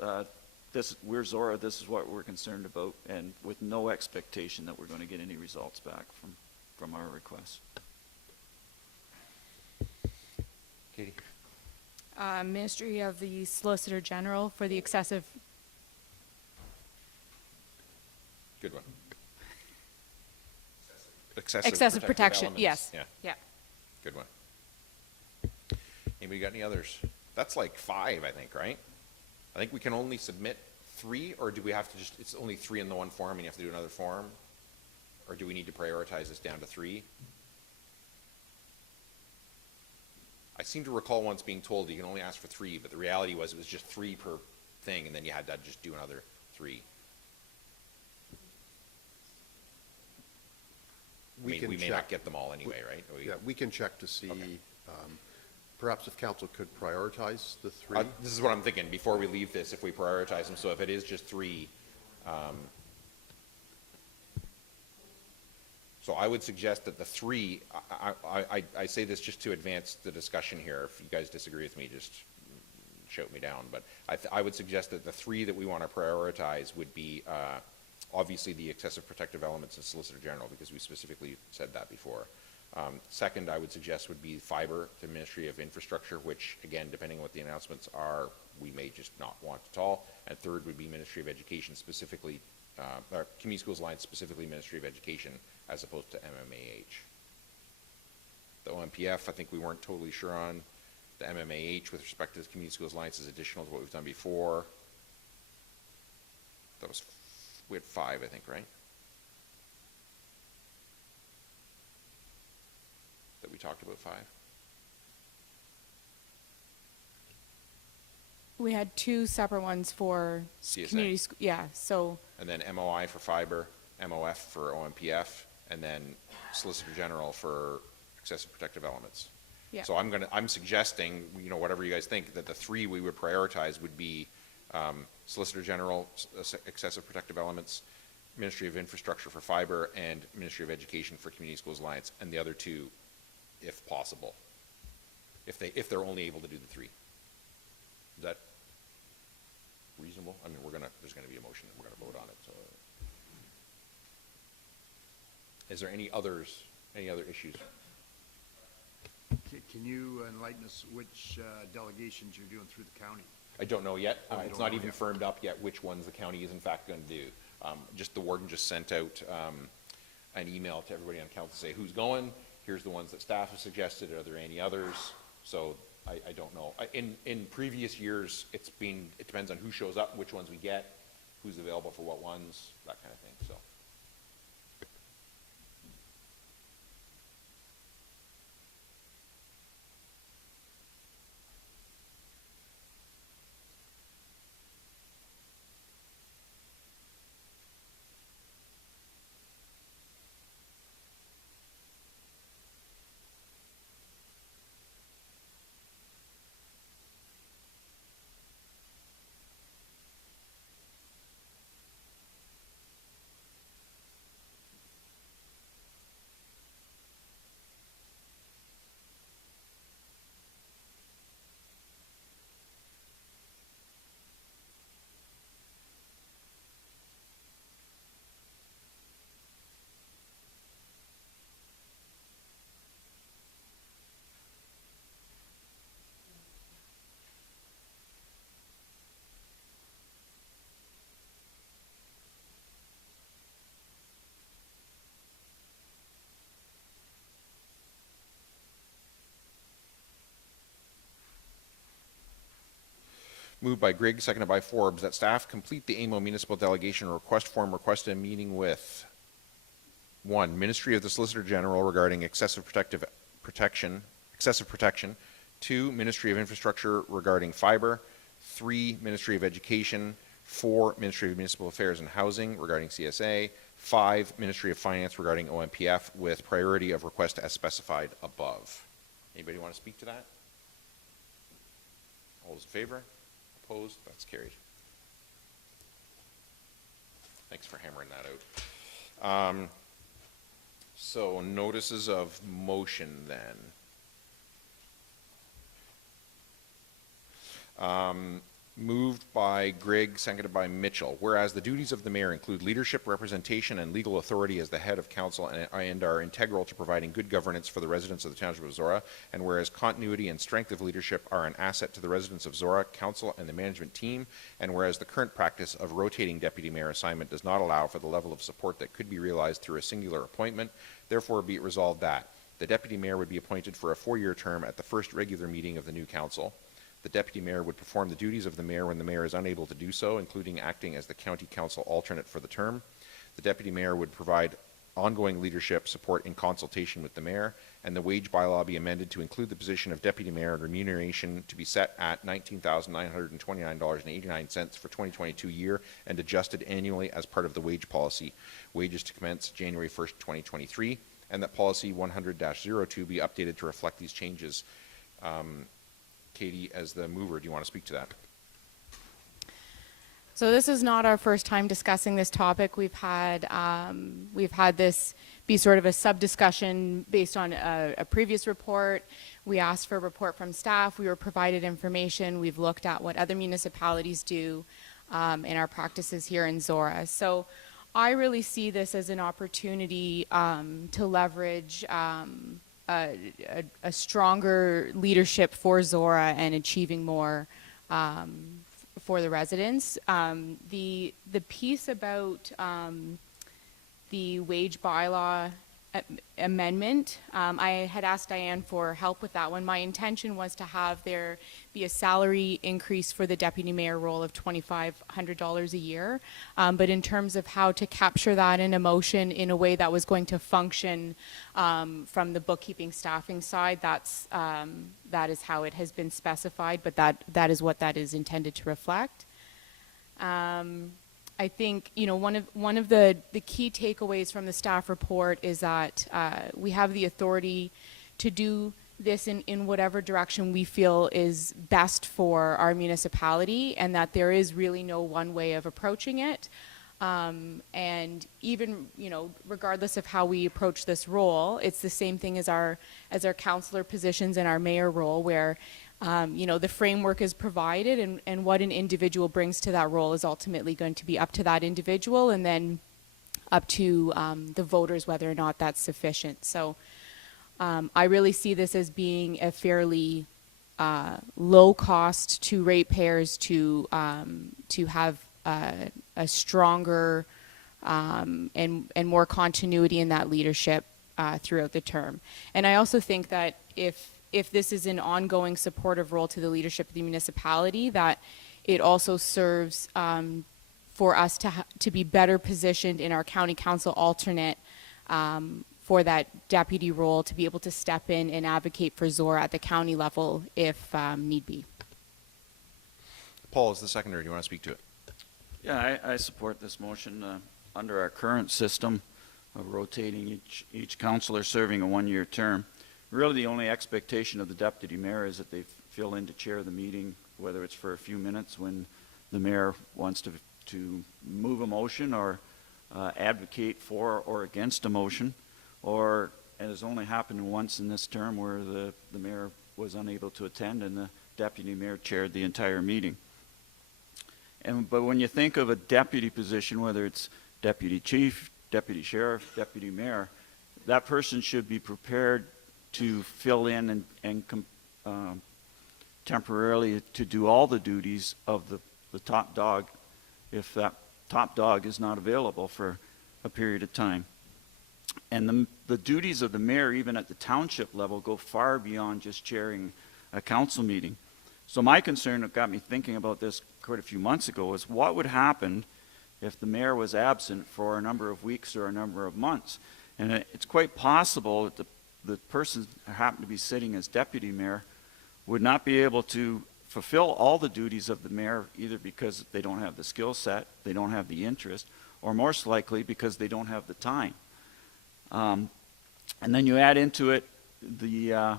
we're Zorra, this is what we're concerned about, and with no expectation that we're going to get any results back from our requests. Katie? Ministry of the Solicitor General for the excessive. Good one. Excessive protection, elements. yes. Yeah. Good one. Anybody got any others? That's like 5, I think, right? I think we can only submit 3, or do we have to it's only 3 in the one form and you have to do another form? Or do we need to prioritize this down to 3? I seem to recall once being told you can only ask for 3, but the reality was it was just 3 per thing, and then you had to just do another 3. We may not get them all anyway, right? Yeah, we can check to see, perhaps if council could prioritize the 3. This is what I'm thinking, before we leave this, if we prioritize them, so if it is just 3, so I would suggest that the 3, I say this just to advance the discussion here. If you guys disagree with me, just shout me down. But I would suggest that the 3 that we want to prioritize would be obviously the excessive protective elements of Solicitor General, because we specifically said that before. Second, I would suggest would be fiber to Ministry of Infrastructure, which, again, depending on what the announcements are, we may just not want at all. And third would be Ministry of Education, specifically, Community Schools Alliance, specifically Ministry of Education, as opposed to MMAH. The OMPF, I think we weren't totally sure on. The MMAH with respect to the Community Schools Alliance is additional to what we've done before. That was, we had 5, I think, right? That we talked about 5. We had 2 separate ones for CSA. community, yeah, so, And then MOI for fiber, MOF for OMPF, and then Solicitor General for excessive protective elements. yeah. So I'm suggesting, you know, whatever you guys think, that the 3 we would prioritize would be Solicitor General, excessive protective elements, Ministry of Infrastructure for fiber, and Ministry of Education for Community Schools Alliance, and the other 2, if possible, if they're only able to do the 3. Is that reasonable? I mean, there's gonna be a motion and we're gonna vote on it, so. Is there any other issues? Can you enlighten us which delegations you're doing through the county? I don't know yet. Oh, you It's don't not know even yet. firmed up yet which ones the county is in fact going to do. Just the warden just sent out an email to everybody on council to say who's going. Here's the ones that staff has suggested. Are there any others? So I don't know. In previous years, it depends on who shows up, which ones we get, who's available for what ones, that kind of thing. So. Moved by Grigg, seconded by Forbes, that staff complete the AMO Municipal Delegation Request Form requested a meeting with 1, Ministry of the Solicitor General regarding excessive protection. 2, Ministry of Infrastructure regarding fiber. 3, Ministry of Education. 4, Ministry of Municipal Affairs and Housing regarding CSA. 5, Ministry of Finance regarding OMPF with priority of request as specified above. Anybody want to speak to that? All those in favor? Opposed? That's carried. Thanks for hammering that out. So notices of motion then. Moved by Grigg, seconded by Mitchell. Whereas the duties of the mayor include leadership, representation, and legal authority as the head of council and are integral to providing good governance for the residents of the township of Zorra, and whereas continuity and strength of leadership are an asset to the residents of Zorra, council, and the management team, and whereas the current practice of rotating deputy mayor assignment does not allow for the level of support that could be realized through a singular appointment, therefore be it resolved that the deputy mayor would be appointed for a 4-year term at the first regular meeting of the new council. The deputy mayor would perform the duties of the mayor when the mayor is unable to do so, including acting as the county council alternate for the term. The deputy mayor would provide ongoing leadership support in consultation with the mayor, and the wage bylaw be amended to include the position of deputy mayor and remuneration to be set at $19,929.89 for 2022 year and adjusted annually as part of the wage policy. Wages to commence January 1st, 2023, and that policy 100-02 be updated to reflect these changes. Katie, as the mover, do you want to speak to that? So this is not our first time discussing this topic. We've had this be sort of a sub-discussion based on a previous report. We asked for a report from staff. We were provided information. We've looked at what other municipalities do in our practices here in Zorra. So I really see this as an opportunity to leverage a stronger leadership for Zorra and achieving more for the residents. The piece about the wage bylaw amendment. I had asked Diane for help with that one. My intention was to have there be a salary increase for the deputy mayor role of $2,500 a year. But in terms of how to capture that in a motion in a way that was going to function from the bookkeeping staffing side, that is how it has been specified, but that is what that is intended to reflect. I think, you know, one of the key takeaways from the staff report is that we have the authority to do this in whatever direction we feel is best for our municipality, and that there is really no one way of approaching it. And even, you know, regardless of how we approach this role, it's the same thing as our councillor positions and our mayor role, where you know, the framework is provided, and what an individual brings to that role is ultimately going to be up to that individual, and then up to the voters whether or not that's sufficient. So I really see this as being a fairly low cost to ratepayers to have a stronger and more continuity in that leadership throughout the term. And I also think that if this is an ongoing supportive role to the leadership of the municipality, that it also serves for us to be better positioned in our county council alternate for that deputy role, to be able to step in and advocate for Zorra at the county level if need be. Paul is the seconder. Do you want to speak to it? Yeah, I support this motion. Under our current system of rotating each councillor serving a one-year term, really the only expectation of the deputy mayor is that they fill in to chair the meeting, whether it's for a few minutes when the mayor wants to move a motion or advocate for or against a motion, or it has only happened once in this term where the mayor was unable to attend and the deputy mayor chaired the entire meeting. But when you think of a deputy position, whether it's deputy chief, deputy sheriff, deputy mayor, that person should be prepared to fill in and temporarily to do all the duties of the top dog if that top dog is not available for a period of time. And the duties of the mayor, even at the township level, go far beyond just chairing a council meeting. So my concern that got me thinking about this quite a few months ago is what would happen if the mayor was absent for a number of weeks or a number of months. And it's quite possible that the person who happened to be sitting as deputy mayor would not be able to fulfill all the duties of the mayor, either because they don't have the skill set, they don't have the interest, or most likely because they don't have the time. And then you add into it the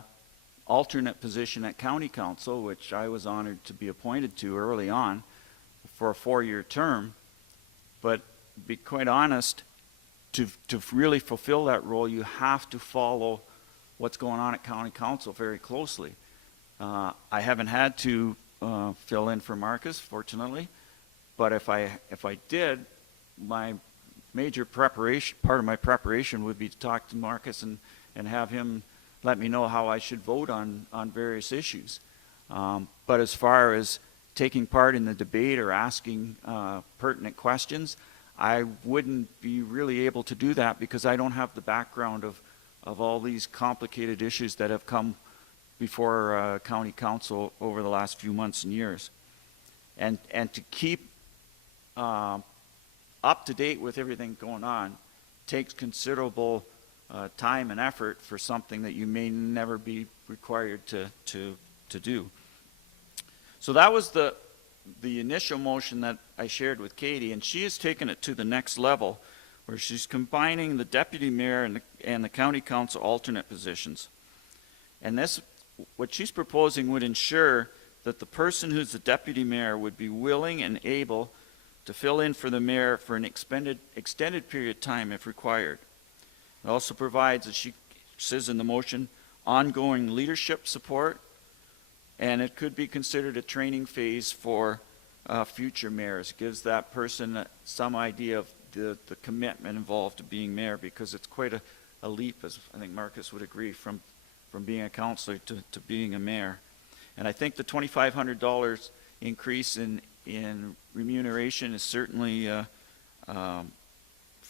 alternate position at county council, which I was honored to be appointed to early on for a 4-year term. But to be quite honest, to really fulfill that role, you have to follow what's going on at county council very closely. I haven't had to fill in for Marcus, fortunately, but if I did, my major preparation, part of my preparation would be to talk to Marcus and have him let me know how I should vote on various issues. But as far as taking part in the debate or asking pertinent questions, I wouldn't be really able to do that because I don't have the background of all these complicated issues that have come before county council over the last few months and years. And to keep up to date with everything going on takes considerable time and effort for something that you may never be required to do. So that was the initial motion that I shared with Katie, and she has taken it to the next level where she's combining the deputy mayor and the county council alternate positions. And this, what she's proposing would ensure that the person who's the deputy mayor would be willing and able to fill in for the mayor for an extended period of time if required. It also provides, as she says in the motion, ongoing leadership support, and it could be considered a training phase for future mayors. It gives that person some idea of the commitment involved to being mayor, because it's quite a leap, as I think Marcus would agree, from being a councillor to being a mayor. And I think the $2,500 increase in remuneration is certainly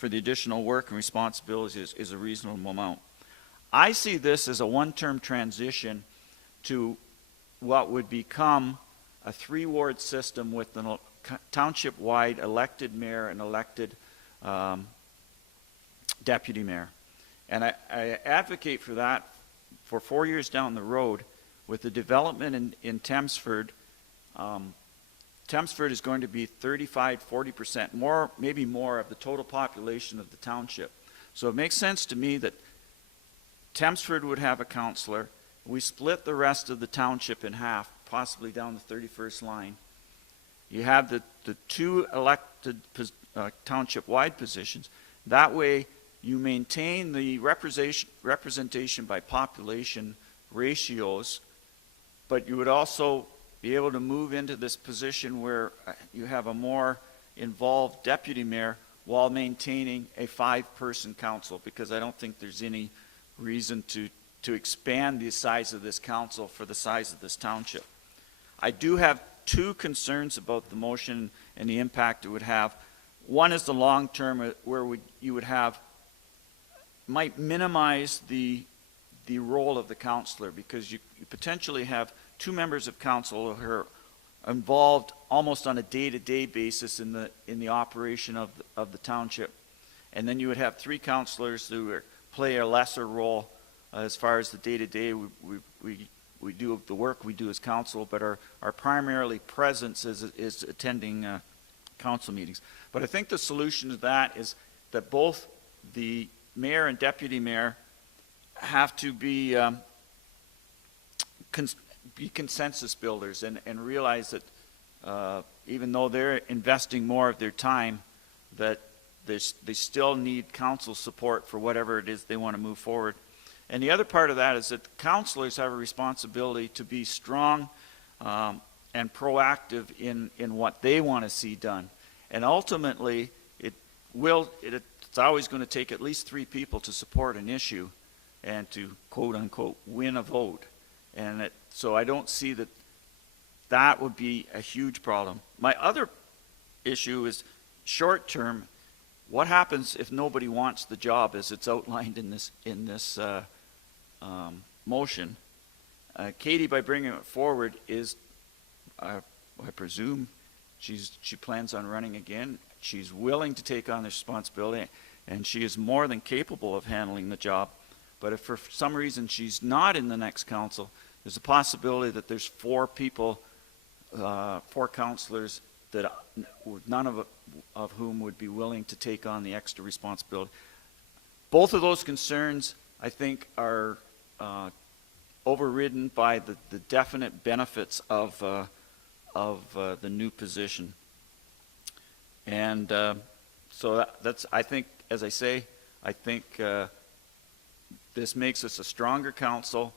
for the additional work and responsibilities is a reasonable amount. I see this as a one-term transition to what would become a 3-ward system with a township-wide elected mayor and elected deputy mayor. And I advocate for that for 4 years down the road. With the development in Thamesford, Thamesford is going to be 35–40% more, maybe more, of the total population of the township. So it makes sense to me that Thamesford would have a councillor. We split the rest of the township in half, possibly down the 31st line. You have the 2 elected township-wide positions. That way, you maintain the representation by population ratios, but you would also be able to move into this position where you have a more involved deputy mayor while maintaining a 5-person council, because I don't think there's any reason to expand the size of this council for the size of this township. I do have 2 concerns about the motion and the impact it would have. One is the long term, where you would have, might minimize the role of the councillor, because you potentially have 2 members of council who are involved almost on a day-to-day basis in the operation of the township, and then you would have 3 councillors who play a lesser role as far as the day-to-day. We do the work we do as council, but our primarily presence is attending council meetings. But I think the solution to that is that both the mayor and deputy mayor have to be consensus builders and realize that even though they're investing more of their time, that they still need council support for whatever it is they want to move forward. And the other part of that is that the councilors have a responsibility to be strong and proactive in what they want to see done. And ultimately, it's always going to take at least 3 people to support an issue and to, quote unquote, win a vote. And so I don't see that would be a huge problem. My other issue is short term. What happens if nobody wants the job as it's outlined in this motion? Katie, by bringing it forward, is I presume she plans on running again. She's willing to take on this responsibility, and she is more than capable of handling the job. But if for some reason she's not in the next council, there's a possibility that there's 4 people, 4 councillors, that none of whom would be willing to take on the extra responsibility. Both of those concerns, I think, are overridden by the definite benefits of the new position. And so that's, I think, as I say, I think this makes us a stronger council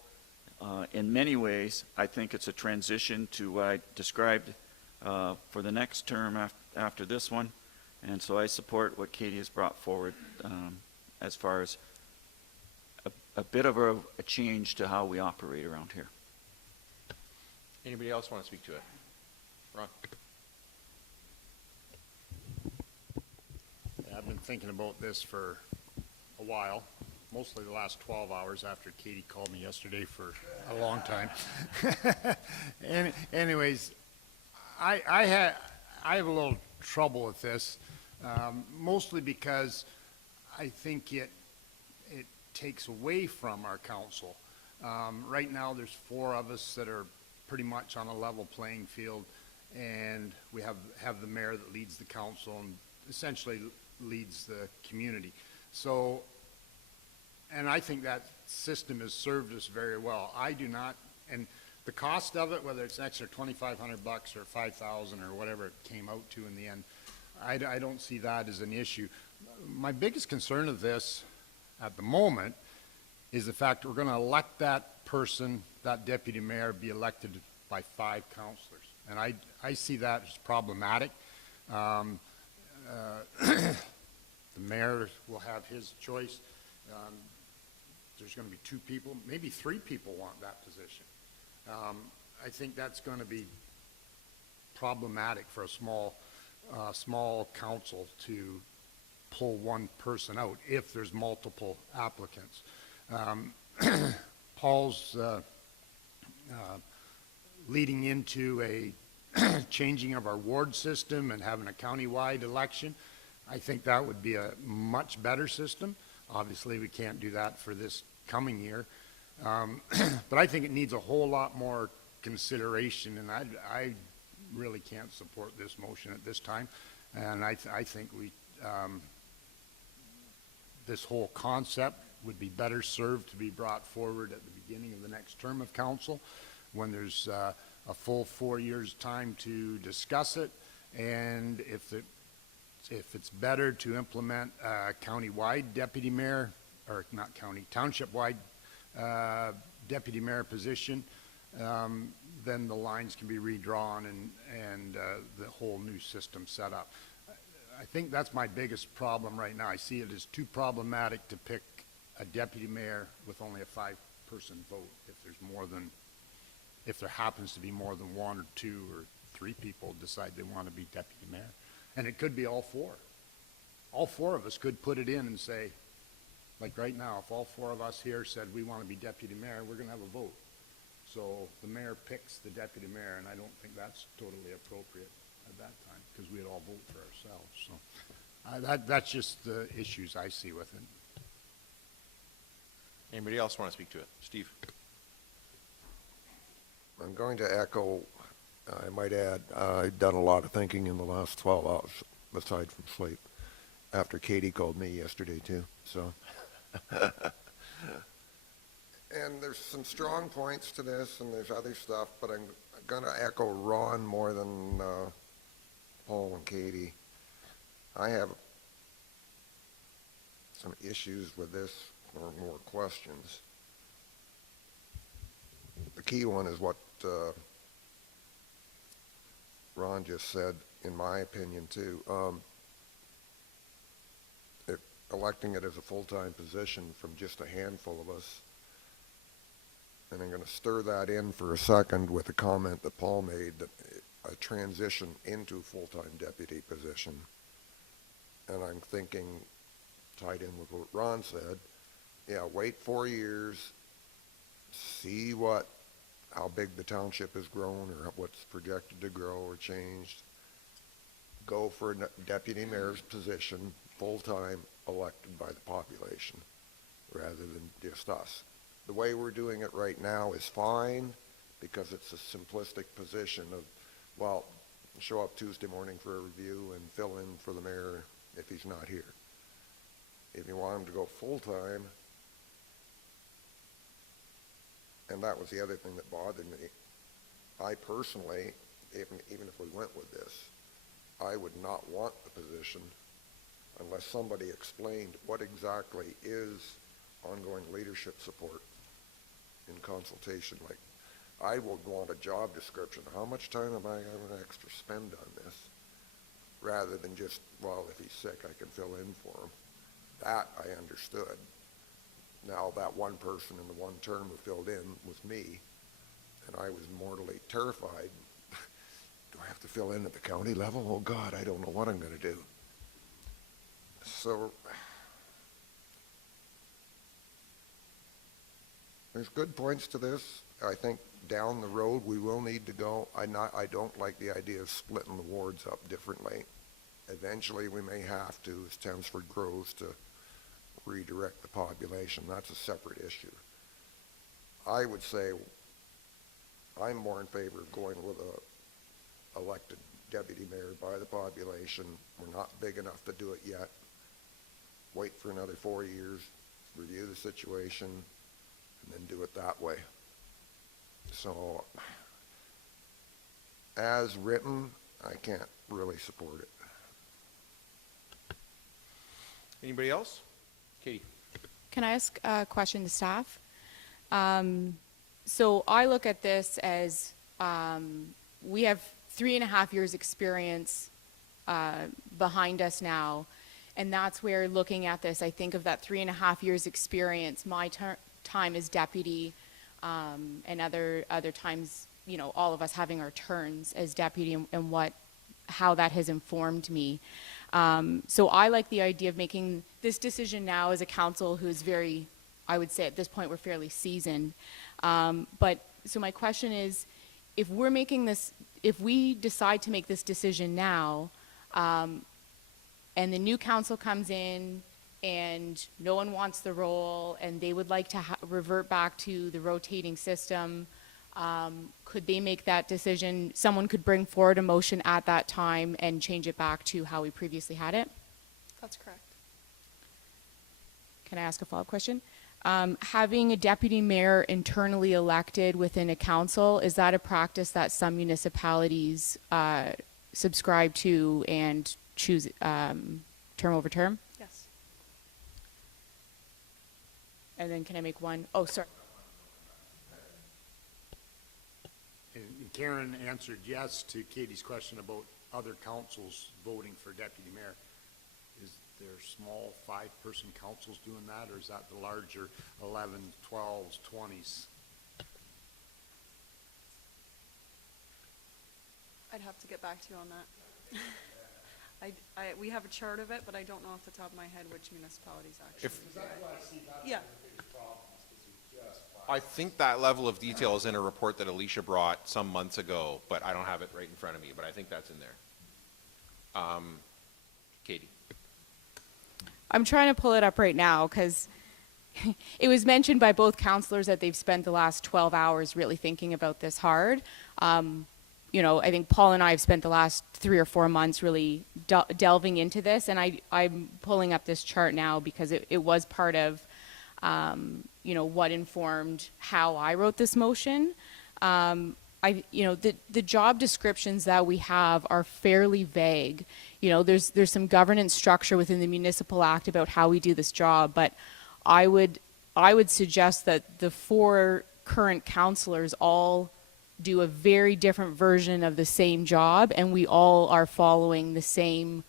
in many ways. I think it's a transition to what I described for the next term after this one. And so I support what Katie has brought forward as far as a bit of a change to how we operate around here. Anybody else want to speak to it? Ron? Yeah, I've been thinking about this for a while, mostly the last 12 hours after Katie called me yesterday for a long time. Anyways, I have a little trouble with this, mostly because I think it takes away from our council. Right now, there's 4 of us that are pretty much on a level playing field, and we have the mayor that leads the council and essentially leads the community. So, and I think that system has served us very well. I do not, and the cost of it, whether it's an extra $2,500 or $5,000 or whatever it came out to in the end, I don't see that as an issue. My biggest concern of this at the moment is the fact that we're going to elect that person, that deputy mayor, be elected by 5 councillors. And I see that as problematic. The mayor will have his choice. There's going to be 2 people, maybe 3 people want that position. I think that's going to be problematic for a small council to pull one person out if there's multiple applicants. Paul's leading into a changing of our ward system and having a countywide election. I think that would be a much better system. Obviously, we can't do that for this coming year. But I think it needs a whole lot more consideration, and I really can't support this motion at this time. And I think this whole concept would be better served to be brought forward at the beginning of the next term of council, when there's a full 4 years time to discuss it. And if it's better to implement a county-wide deputy mayor, or not county, township-wide deputy mayor position, then the lines can be redrawn and the whole new system set up. I think that's my biggest problem right now. I see it as too problematic to pick a deputy mayor with only a 5-person vote if there happens to be more than 1 or 2 or 3 people decide they want to be deputy mayor. And it could be all 4. All 4 of us could put it in and say, like right now, if all 4 of us here said we want to be deputy mayor, we're going to have a vote. So the mayor picks the deputy mayor, and I don't think that's totally appropriate at that time, because we'd all vote for ourselves. So that's just the issues I see with it. Anybody else want to speak to it? Steve? I'm going to echo, I might add, I've done a lot of thinking in the last 12 hours, aside from sleep, after Katie called me yesterday too, so. And there's some strong points to this, and there's other stuff, but I'm going to echo Ron more than Paul and Katie. I have some issues with this, or more questions. The key one is what Ron just said, in my opinion too. Electing it as a full-time position from just a handful of us, and I'm going to stir that in for a second with a comment that Paul made, that a transition into full-time deputy position. And I'm thinking, tied in with what Ron said, yeah, wait 4 years, see how big the township has grown or what's projected to grow or changed. Go for a deputy mayor's position, full-time, elected by the population, rather than just us. The way we're doing it right now is fine, because it's a simplistic position of, well, show up Tuesday morning for a review and fill in for the mayor if he's not here. If you want him to go full-time, and that was the other thing that bothered me, I personally, even if we went with this, I would not want the position unless somebody explained what exactly is ongoing leadership support in consultation. Like, I would want a job description. How much time am I going to extra spend on this? Rather than just, well, if he's sick, I can fill in for him. That I understood. Now, that one person in the one term who filled in was me, and I was mortally terrified. Do I have to fill in at the county level? Oh, God, I don't know what I'm going to do. So, there's good points to this. I think down the road we will need to go. I don't like the idea of splitting the wards up differently. Eventually we may have to, as Chelmsford grows, to redirect the population. That's a separate issue. I would say I'm more in favor of going with a elected deputy mayor by the population. We're not big enough to do it yet. Wait for another 4 years, review the situation, and then do it that way. So, as written, I can't really support it. Anybody else? Katie? Can I ask a question to staff? So I look at this as we have 3.5 years experience behind us now, and that's where, looking at this, I think of that 3.5 years experience, my time as deputy, and other times, you know, all of us having our turns as deputy, and how that has informed me. So I like the idea of making this decision now as a council who's very, I would say at this point, we're fairly seasoned. But, so my question is, if we're making this, if we decide to make this decision now, and the new council comes in and no one wants the role and they would like to revert back to the rotating system, could they make that decision? Someone could bring forward a motion at that time and change it back to how we previously had it? That's correct. Can I ask a follow-up question? Having a deputy mayor internally elected within a council, is that a practice that some municipalities subscribe to and choose term over term? Yes. And then can I make one? Oh, sorry. And Karen answered yes to Katie's question about other councils voting for deputy mayor. Is there small 5-person councils doing that, or is that the larger 11, 12s, 20s? I'd have to get back to you on that. We have a chart of it, but I don't know off the top of my head which municipalities actually. Yeah. I think that level of detail is in a report that Alicia brought some months ago, but I don't have it right in front of me, but I think that's in there. Katie. I'm trying to pull it up right now because it was mentioned by both counselors that they've spent the last 12 hours really thinking about this hard. You know, I think Paul and I have spent the last 3 or 4 months really delving into this, and I'm pulling up this chart now because it was part of, you know, what informed how I wrote this motion. You know, the job descriptions that we have are fairly vague. You know, there's some governance structure within the Municipal Act about how we do this job, but I would suggest that the 4 current councillors all do a very different version of the same job, and we all are following the same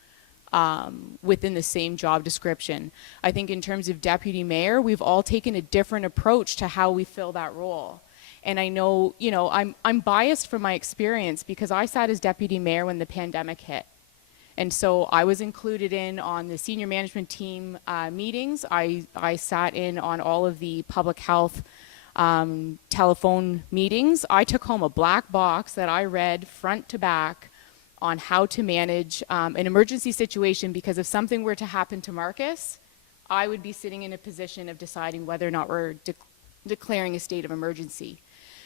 within the same job description. I think in terms of deputy mayor, we've all taken a different approach to how we fill that role. And I know, you know, I'm biased from my experience because I sat as deputy mayor when the pandemic hit. And so I was included in on the senior management team meetings. I sat in on all of the public health telephone meetings. I took home a black box that I read front to back on how to manage an emergency situation, because if something were to happen to Marcus, I would be sitting in a position of deciding whether or not we're declaring a state of emergency.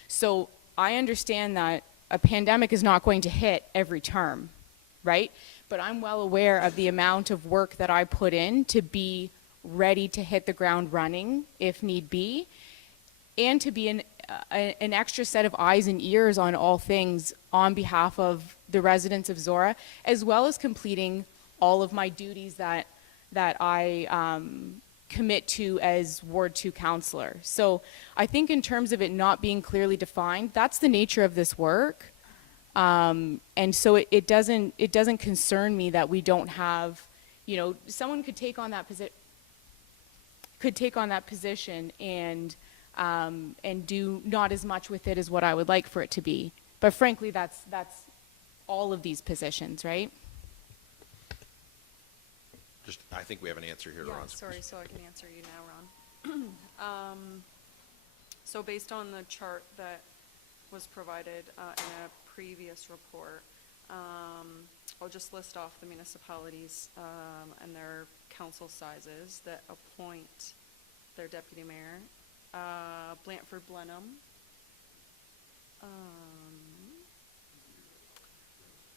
So I understand that a pandemic is not going to hit every term, right? But I'm well aware of the amount of work that I put in to be ready to hit the ground running if need be, and to be an extra set of eyes and ears on all things on behalf of the residents of Zorra, as well as completing all of my duties that I commit to as Ward 2 councillor. So I think in terms of it not being clearly defined, that's the nature of this work. And so it doesn't concern me that we don't have, you know, someone could take on that position and do not as much with it as what I would like for it to be. But frankly, that's all of these positions, right? Just, I think we have an answer here to Yeah, Ron's sorry, question. so I can answer you now, Ron. So based on the chart that was provided in a previous report, I'll just list off the municipalities and their council sizes that appoint their deputy mayor. Blanford Blenheim.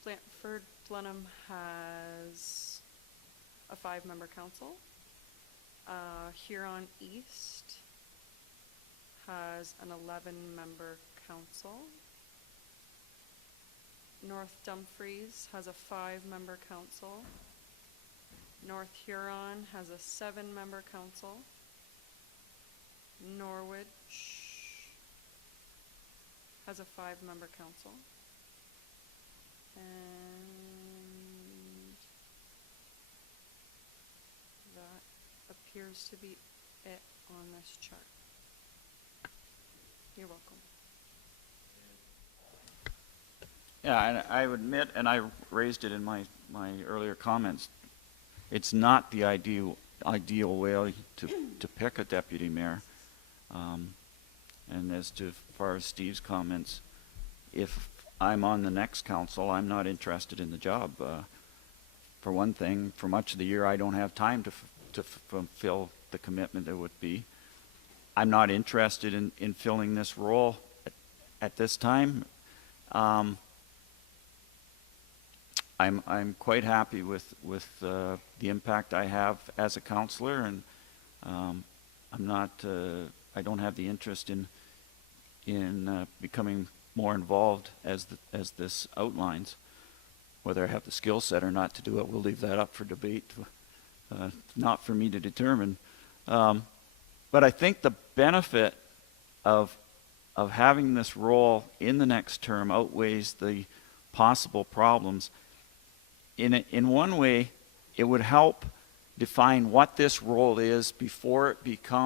Blanford Blenheim has a 5-member council. Huron East has an 11-member council. North Dumfries has a 5-member council. North Huron has a 7-member council. Norwich has a 5-member council. And that appears to be it on this chart. You're welcome. Yeah, and I would admit, and I raised it in my earlier comments, it's not the ideal way to pick a deputy mayor. And as to far as Steve's comments, if I'm on the next council, I'm not interested in the job. For one thing, for much of the year, I don't have time to fulfill the commitment that would be. I'm not interested in filling this role at this time. I'm quite happy with the impact I have as a counselor, and I'm not. I don't have the interest in becoming more involved as this outlines. Whether I have the skill set or not to do it, we'll leave that up for debate. Not for me to determine. But I think the benefit of having this role in the next term outweighs the possible problems. In one way, it would help define what this role is before it becomes